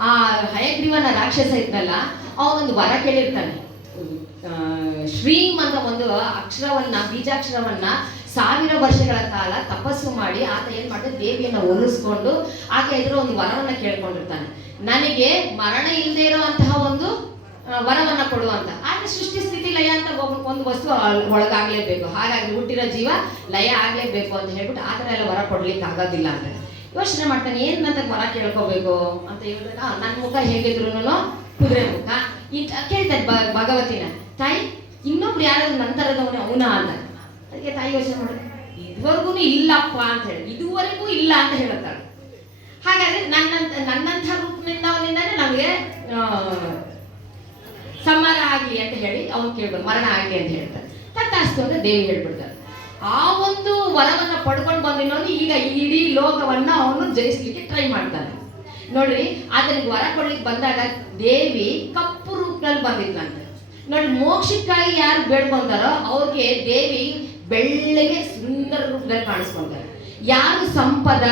ಆ ಹಯಗ್ರೀವನ ರಾಕ್ಷಸ ಇದ್ನಲ್ಲ, ಅವನೊಂದು ವರ ಕೇಳಿರ್ತಾನೆ. ಶ್ರೀಮ್ ಅಂತ ಒಂದು ಅಕ್ಷರವನ್ನ, ಬೀಜಾಕ್ಷರವನ್ನ 1000 ವರ್ಷಗಳ ಕಾಲ ತಪಸ್ಸು ಮಾಡಿ ಆತ ಏನ್ ಮಾಡ್ತಾನೆ, ದೇವಿಯನ್ನು ಒಲಿಸ್ಕೊಂಡು ಆಕೆ ಎದುರು ಒಂದು ವರವನ್ನ ಕೇಳ್ಕೊಂಡಿರ್ತಾನೆ. ನನಗೆ ಮರಣ ಇಲ್ಲದೆ ಇರುವಂತಹ ಒಂದು ವರವನ್ನ ಕೊಡುವಂತ. ಆದ್ರೆ ಸೃಷ್ಟಿ ಸ್ಥಿತಿ ಲಯ ಅಂತ ಒಂದು ವಸ್ತು ಒಳಗಾಗ್ಲೇಬೇಕು, ಹಾಗಾಗಿ ಹುಟ್ಟಿರೋ ಜೀವ ಲಯ ಆಗ್ಲೇಬೇಕು ಅಂತ ಹೇಳ್ಬಿಟ್ಟು ಆ ಥರ ಎಲ್ಲ ವರ ಕೊಡ್ಲಿಕ್ಕೆ ಆಗೋದಿಲ್ಲ ಅಂತ ಯೋಚನೆ ಮಾಡ್ತಾನೆ. ಏನಂತ ವರ ಕೇಳ್ಕೋಬೇಕು ಅಂತ ಹೇಳಿದಾಗ, ನನ್ನ ಮುಖ ಹೇಗಿದ್ರು ಕುದುರೆ ಮುಖ ಕೇಳ್ತಾನೆ ಭಗವತಿನ. ತಾಯಿ ಇನ್ನೊಬ್ರು ಯಾರಾದ್ರೂ ನಂತರದವನು ಅವನ ಅಂತ. ಅದಕ್ಕೆ ತಾಯಿ ಯೋಚನೆ ಮಾಡಿ, ಇದುವರೆಗೂ ಇಲ್ಲಪ್ಪ ಅಂತ ಹೇಳಿ, ಇದುವರೆಗೂ ಇಲ್ಲ ಅಂತ ಹೇಳುತ್ತಾಳೆ. ಹಾಗಾದ್ರೆ ನನ್ನಂಥ ರೂಪದಿಂದವನಿಂದಾನೆ ನಮಗೆ ಸಂಹಾರ ಆಗ್ಲಿ ಅಂತ ಹೇಳಿ ಅವನು ಕೇಳ್ಬೋದು, ಮರಣ ಆಗ್ಲಿ ಅಂತ ಹೇಳ್ತಾರೆ. ತಟ್ಟಾಸ್ತು ಅಂತ ದೇವಿ ಹೇಳ್ಬಿಡ್ತಾರೆ. ಆ ಒಂದು ವರವನ್ನ ಪಡ್ಕೊಂಡು ಬಂದಿನವನು ಈಗ ಇಡೀ ಲೋಕವನ್ನ ಅವನು ಜಯಿಸ್ಲಿಕ್ಕೆ ಟ್ರೈ ಮಾಡ್ತಾನೆ. ನೋಡ್ರಿ, ಆತನಿಗೆ ವರ ಕೊಡ್ಲಿಕ್ಕೆ ಬಂದಾಗ ದೇವಿ ಕಪ್ಪು ರೂಪದಲ್ಲಿ ಬಂದಿದ್ಲಂತೆ. ನೋಡಿ, ಮೋಕ್ಷಕ್ಕಾಗಿ ಯಾರು ಬೇಡ್ಕೊಂತಾರೋ ಅವ್ರಿಗೆ ದೇವಿ ಬೆಳ್ಳಗೆ ಸುಂದರ ರೂಪದಲ್ಲಿ ಕಾಣಿಸ್ಕೊಂತಾರೆ. ಯಾರು ಸಂಪದ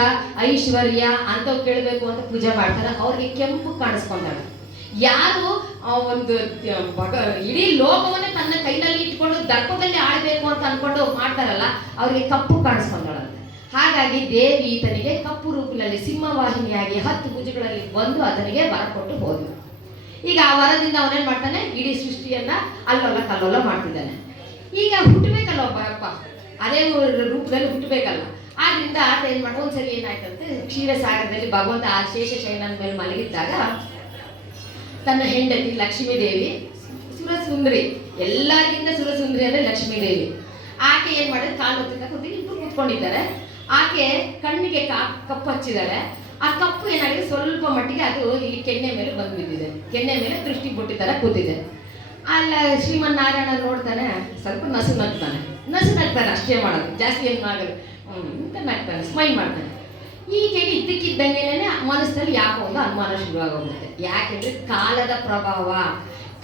ಐಶ್ವರ್ಯ ಅಂತ ಕೇಳಬೇಕು ಅಂತ ಪೂಜೆ ಮಾಡ್ತಾರೆ ಅವ್ರಿಗೆ ಕೆಂಪು ಕಾಣಿಸ್ಕೊಂತಾಳೆ. ಯಾರು ಒಂದು ಇಡೀ ಲೋಕವನ್ನೇ ತನ್ನ ಕೈನಲ್ಲಿ ಇಟ್ಕೊಂಡು ದರ್ಪದಲ್ಲಿ ಆಳ್ಬೇಕು ಅಂತ ಅನ್ಕೊಂಡು ಮಾಡ್ತಾರಲ್ಲ ಅವ್ರಿಗೆ ಕಪ್ಪು ಕಾಣಿಸ್ಕೊಂತಾಳಂತೆ. ಹಾಗಾಗಿ ದೇವಿ ಈತನಿಗೆ ಕಪ್ಪು ರೂಪಿನಲ್ಲಿ ಸಿಂಹವಾಹಿನಿಯಾಗಿ 10 ಭುಜಗಳಲ್ಲಿ ಬಂದು ಆತನಿಗೆ ವರ ಕೊಟ್ಟು ಹೋದ್ಲು. ಈಗ ಆ ವರದಿಂದ ಅವನೇನ್ ಮಾಡ್ತಾನೆ, ಇಡೀ ಸೃಷ್ಟಿಯನ್ನ ಅಲ್ಲೊಲ್ಲ ಕಲ್ಲೊಲ್ಲ ಮಾಡ್ತಿದ್ದಾನೆ. ಈಗ ಹುಟ್ಟಬೇಕಲ್ಲ ಒಬ್ಬ, ಅದೇ ರೂಪದಲ್ಲಿ ಹುಟ್ಟಬೇಕಲ್ಲ. ಆದ್ರಿಂದ ಆತ ಏನ್ ಮಾಡ, ಒಂದ್ಸರಿ ಏನಾಯ್ತಂತೆ, ಕ್ಷೀರಸಾಗರದಲ್ಲಿ ಭಗವಂತ ಆ ಶೇಷಶಯನನ ಮೇಲೆ ಮಲಗಿದ್ದಾಗ ತನ್ನ ಹೆಂಡತಿ ಲಕ್ಷ್ಮೀ ದೇವಿ, ಸುರಸುಂದರಿ, ಎಲ್ಲರಿಗಿಂತ ಸುರಸುಂದರಿ ಅಂದ್ರೆ ಲಕ್ಷ್ಮೀ ದೇವಿ, ಆಕೆ ಏನ್ ಮಾಡಿದ್ರೆ ಕಾಲು ಹೊತ್ತಿಂದ ಇಬ್ಬರು ಕೂತ್ಕೊಂಡಿದ್ದಾರೆ. ಆಕೆ ಕಣ್ಣಿಗೆ ಕಪ್ಪು ಹಚ್ಚಿದ್ದಾರೆ. ಆ ಕಪ್ಪು ಏನಾಗಿದೆ, ಸ್ವಲ್ಪ ಮಟ್ಟಿಗೆ ಅದು ಇಲ್ಲಿ ಕೆನ್ನೆ ಮೇಲೆ ಬಂದು ಬಿದ್ದಿದೆ, ಕೆನ್ನೆ ಮೇಲೆ ದೃಷ್ಟಿ ಬುಟ್ಟಿ ತರ ಕೂತಿದೆ. ಅಲ್ಲ ಶ್ರೀಮನ್ ನಾರಾಯಣ ನೋಡ್ತಾನೆ, ಸ್ವಲ್ಪ ನಸು ನಗ್ತಾನೆ, ಅಷ್ಟೇ ಮಾಡೋದು, ಜಾಸ್ತಿ ಏನು ಆಗಲ್ಲ, ಅಂತ ನಗ್ತಾನೆ, ಸ್ಮೈಲ್ ಮಾಡ್ತಾನೆ. ಈಕೆಗೆ ಇದ್ದಕ್ಕಿದ್ದಂಗೆನೇ ಮನಸ್ಸಿನಲ್ಲಿ ಯಾಕೋ ಒಂದು ಅನುಮಾನ ಶುರುವಾಗೋಗುತ್ತೆ. ಯಾಕೆಂದ್ರೆ ಕಾಲದ ಪ್ರಭಾವ,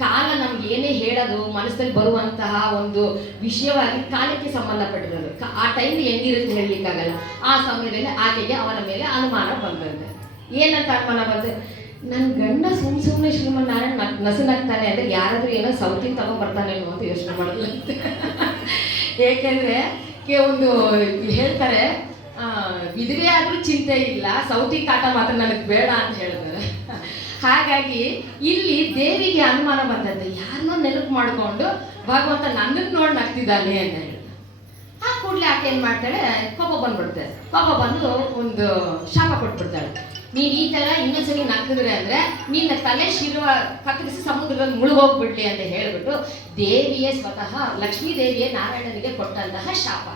ಕಾಲ ನಮ್ಗೆ ಏನೇ ಹೇಳೋದು ಮನಸ್ಸಲ್ಲಿ ಬರುವಂತಹ ಒಂದು ವಿಷಯವಾಗಿ ಕಾಲಕ್ಕೆ ಸಂಬಂಧಪಟ್ಟಿರೋದು. ಆ ಟೈಮ್ ಹೆಂಗಿರುತ್ತೆ ಹೇಳಲಿಕ್ಕಾಗಲ್ಲ. ಆ ಸಮಯದಲ್ಲಿ ಆಕೆಗೆ ಅವನ ಮೇಲೆ ಅನುಮಾನ ಬಂದಂತೆ. ಏನಂತ ಅನುಮಾನ ಬಂದ್ರೆ, ನನ್ನ ಗಂಡ ಸುಮ್ಮನೆ ಶ್ರೀಮನ್ ನಾರಾಯಣ ನಗ್ತಾನೆ ಅಂದ್ರೆ ಯಾರಾದ್ರೂ ಏನೋ ಸೌತಿನ ತಗೊಂಡ್ಬರ್ತಾನೆ ಅಂತ ಯೋಚನೆ ಮಾಡಲ್ಲ. ಏಕೆಂದ್ರೆ ಒಂದು ಹೇಳ್ತಾರೆ, ವಿಧವೆ ಆದ್ರೂ ಚಿಂತೆ ಇಲ್ಲ, ಸೌತಿ ಕಾಟ ಮಾತ್ರ ನನಗೆ ಬೇಡ ಅಂತ ಹೇಳಿದ್ದಾರೆ. ಹಾಗಾಗಿ ಇಲ್ಲಿ ದೇವಿಗೆ ಅನುಮಾನ ಬಂದಂತೆ, ಯಾರನ್ನೋ ನೆನಪು ಮಾಡಿಕೊಂಡು ಭಗವಂತ ನನ್ನನ್ನು ನೋಡಿ ನಗ್ತಿದ್ದಾನೆ ಅಂತ ಹೇಳಿ. ಆ ಕೂಡಲೇ ಆಕೆ ಏನ್ ಮಾಡ್ತಾಳೆ, ಕೋಪ ಬಂದ್ಬಿಡ್ತಾಳೆ. ಕೋಪ ಬಂದು ಒಂದು ಶಾಪ ಕೊಟ್ಬಿಡ್ತಾಳೆ. ನೀನ್ ಈ ತರ ಇನ್ನೊಂದ್ಸಲಿ ನಗ್ತಿದ್ರೆ ಅಂದ್ರೆ ನಿನ್ನ ತಲೆ ಶಿರುವ ಕತ್ತರಿಸಿ ಸಮುದ್ರದಲ್ಲಿ ಮುಳುಗೋಗ್ಬಿಡ್ಲಿ ಅಂತ ಹೇಳ್ಬಿಟ್ಟು ದೇವಿಯೇ ಸ್ವತಃ ಲಕ್ಷ್ಮೀ ದೇವಿಯೇ ನಾರಾಯಣನಿಗೆ ಕೊಟ್ಟಂತಹ ಶಾಪ.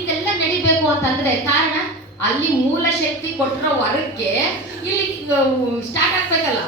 ಇದೆಲ್ಲ ನಡಿಬೇಕು ಅಂತಂದ್ರೆ ಕಾರಣ ಅಲ್ಲಿ ಮೂಲ ಶಕ್ತಿ ಕೊಟ್ಟಿರೋ ವರ್ಗಕ್ಕೆ ಇಲ್ಲಿ ಸ್ಟಾರ್ಟ್ ಆಗ್ಬೇಕಲ್ಲ.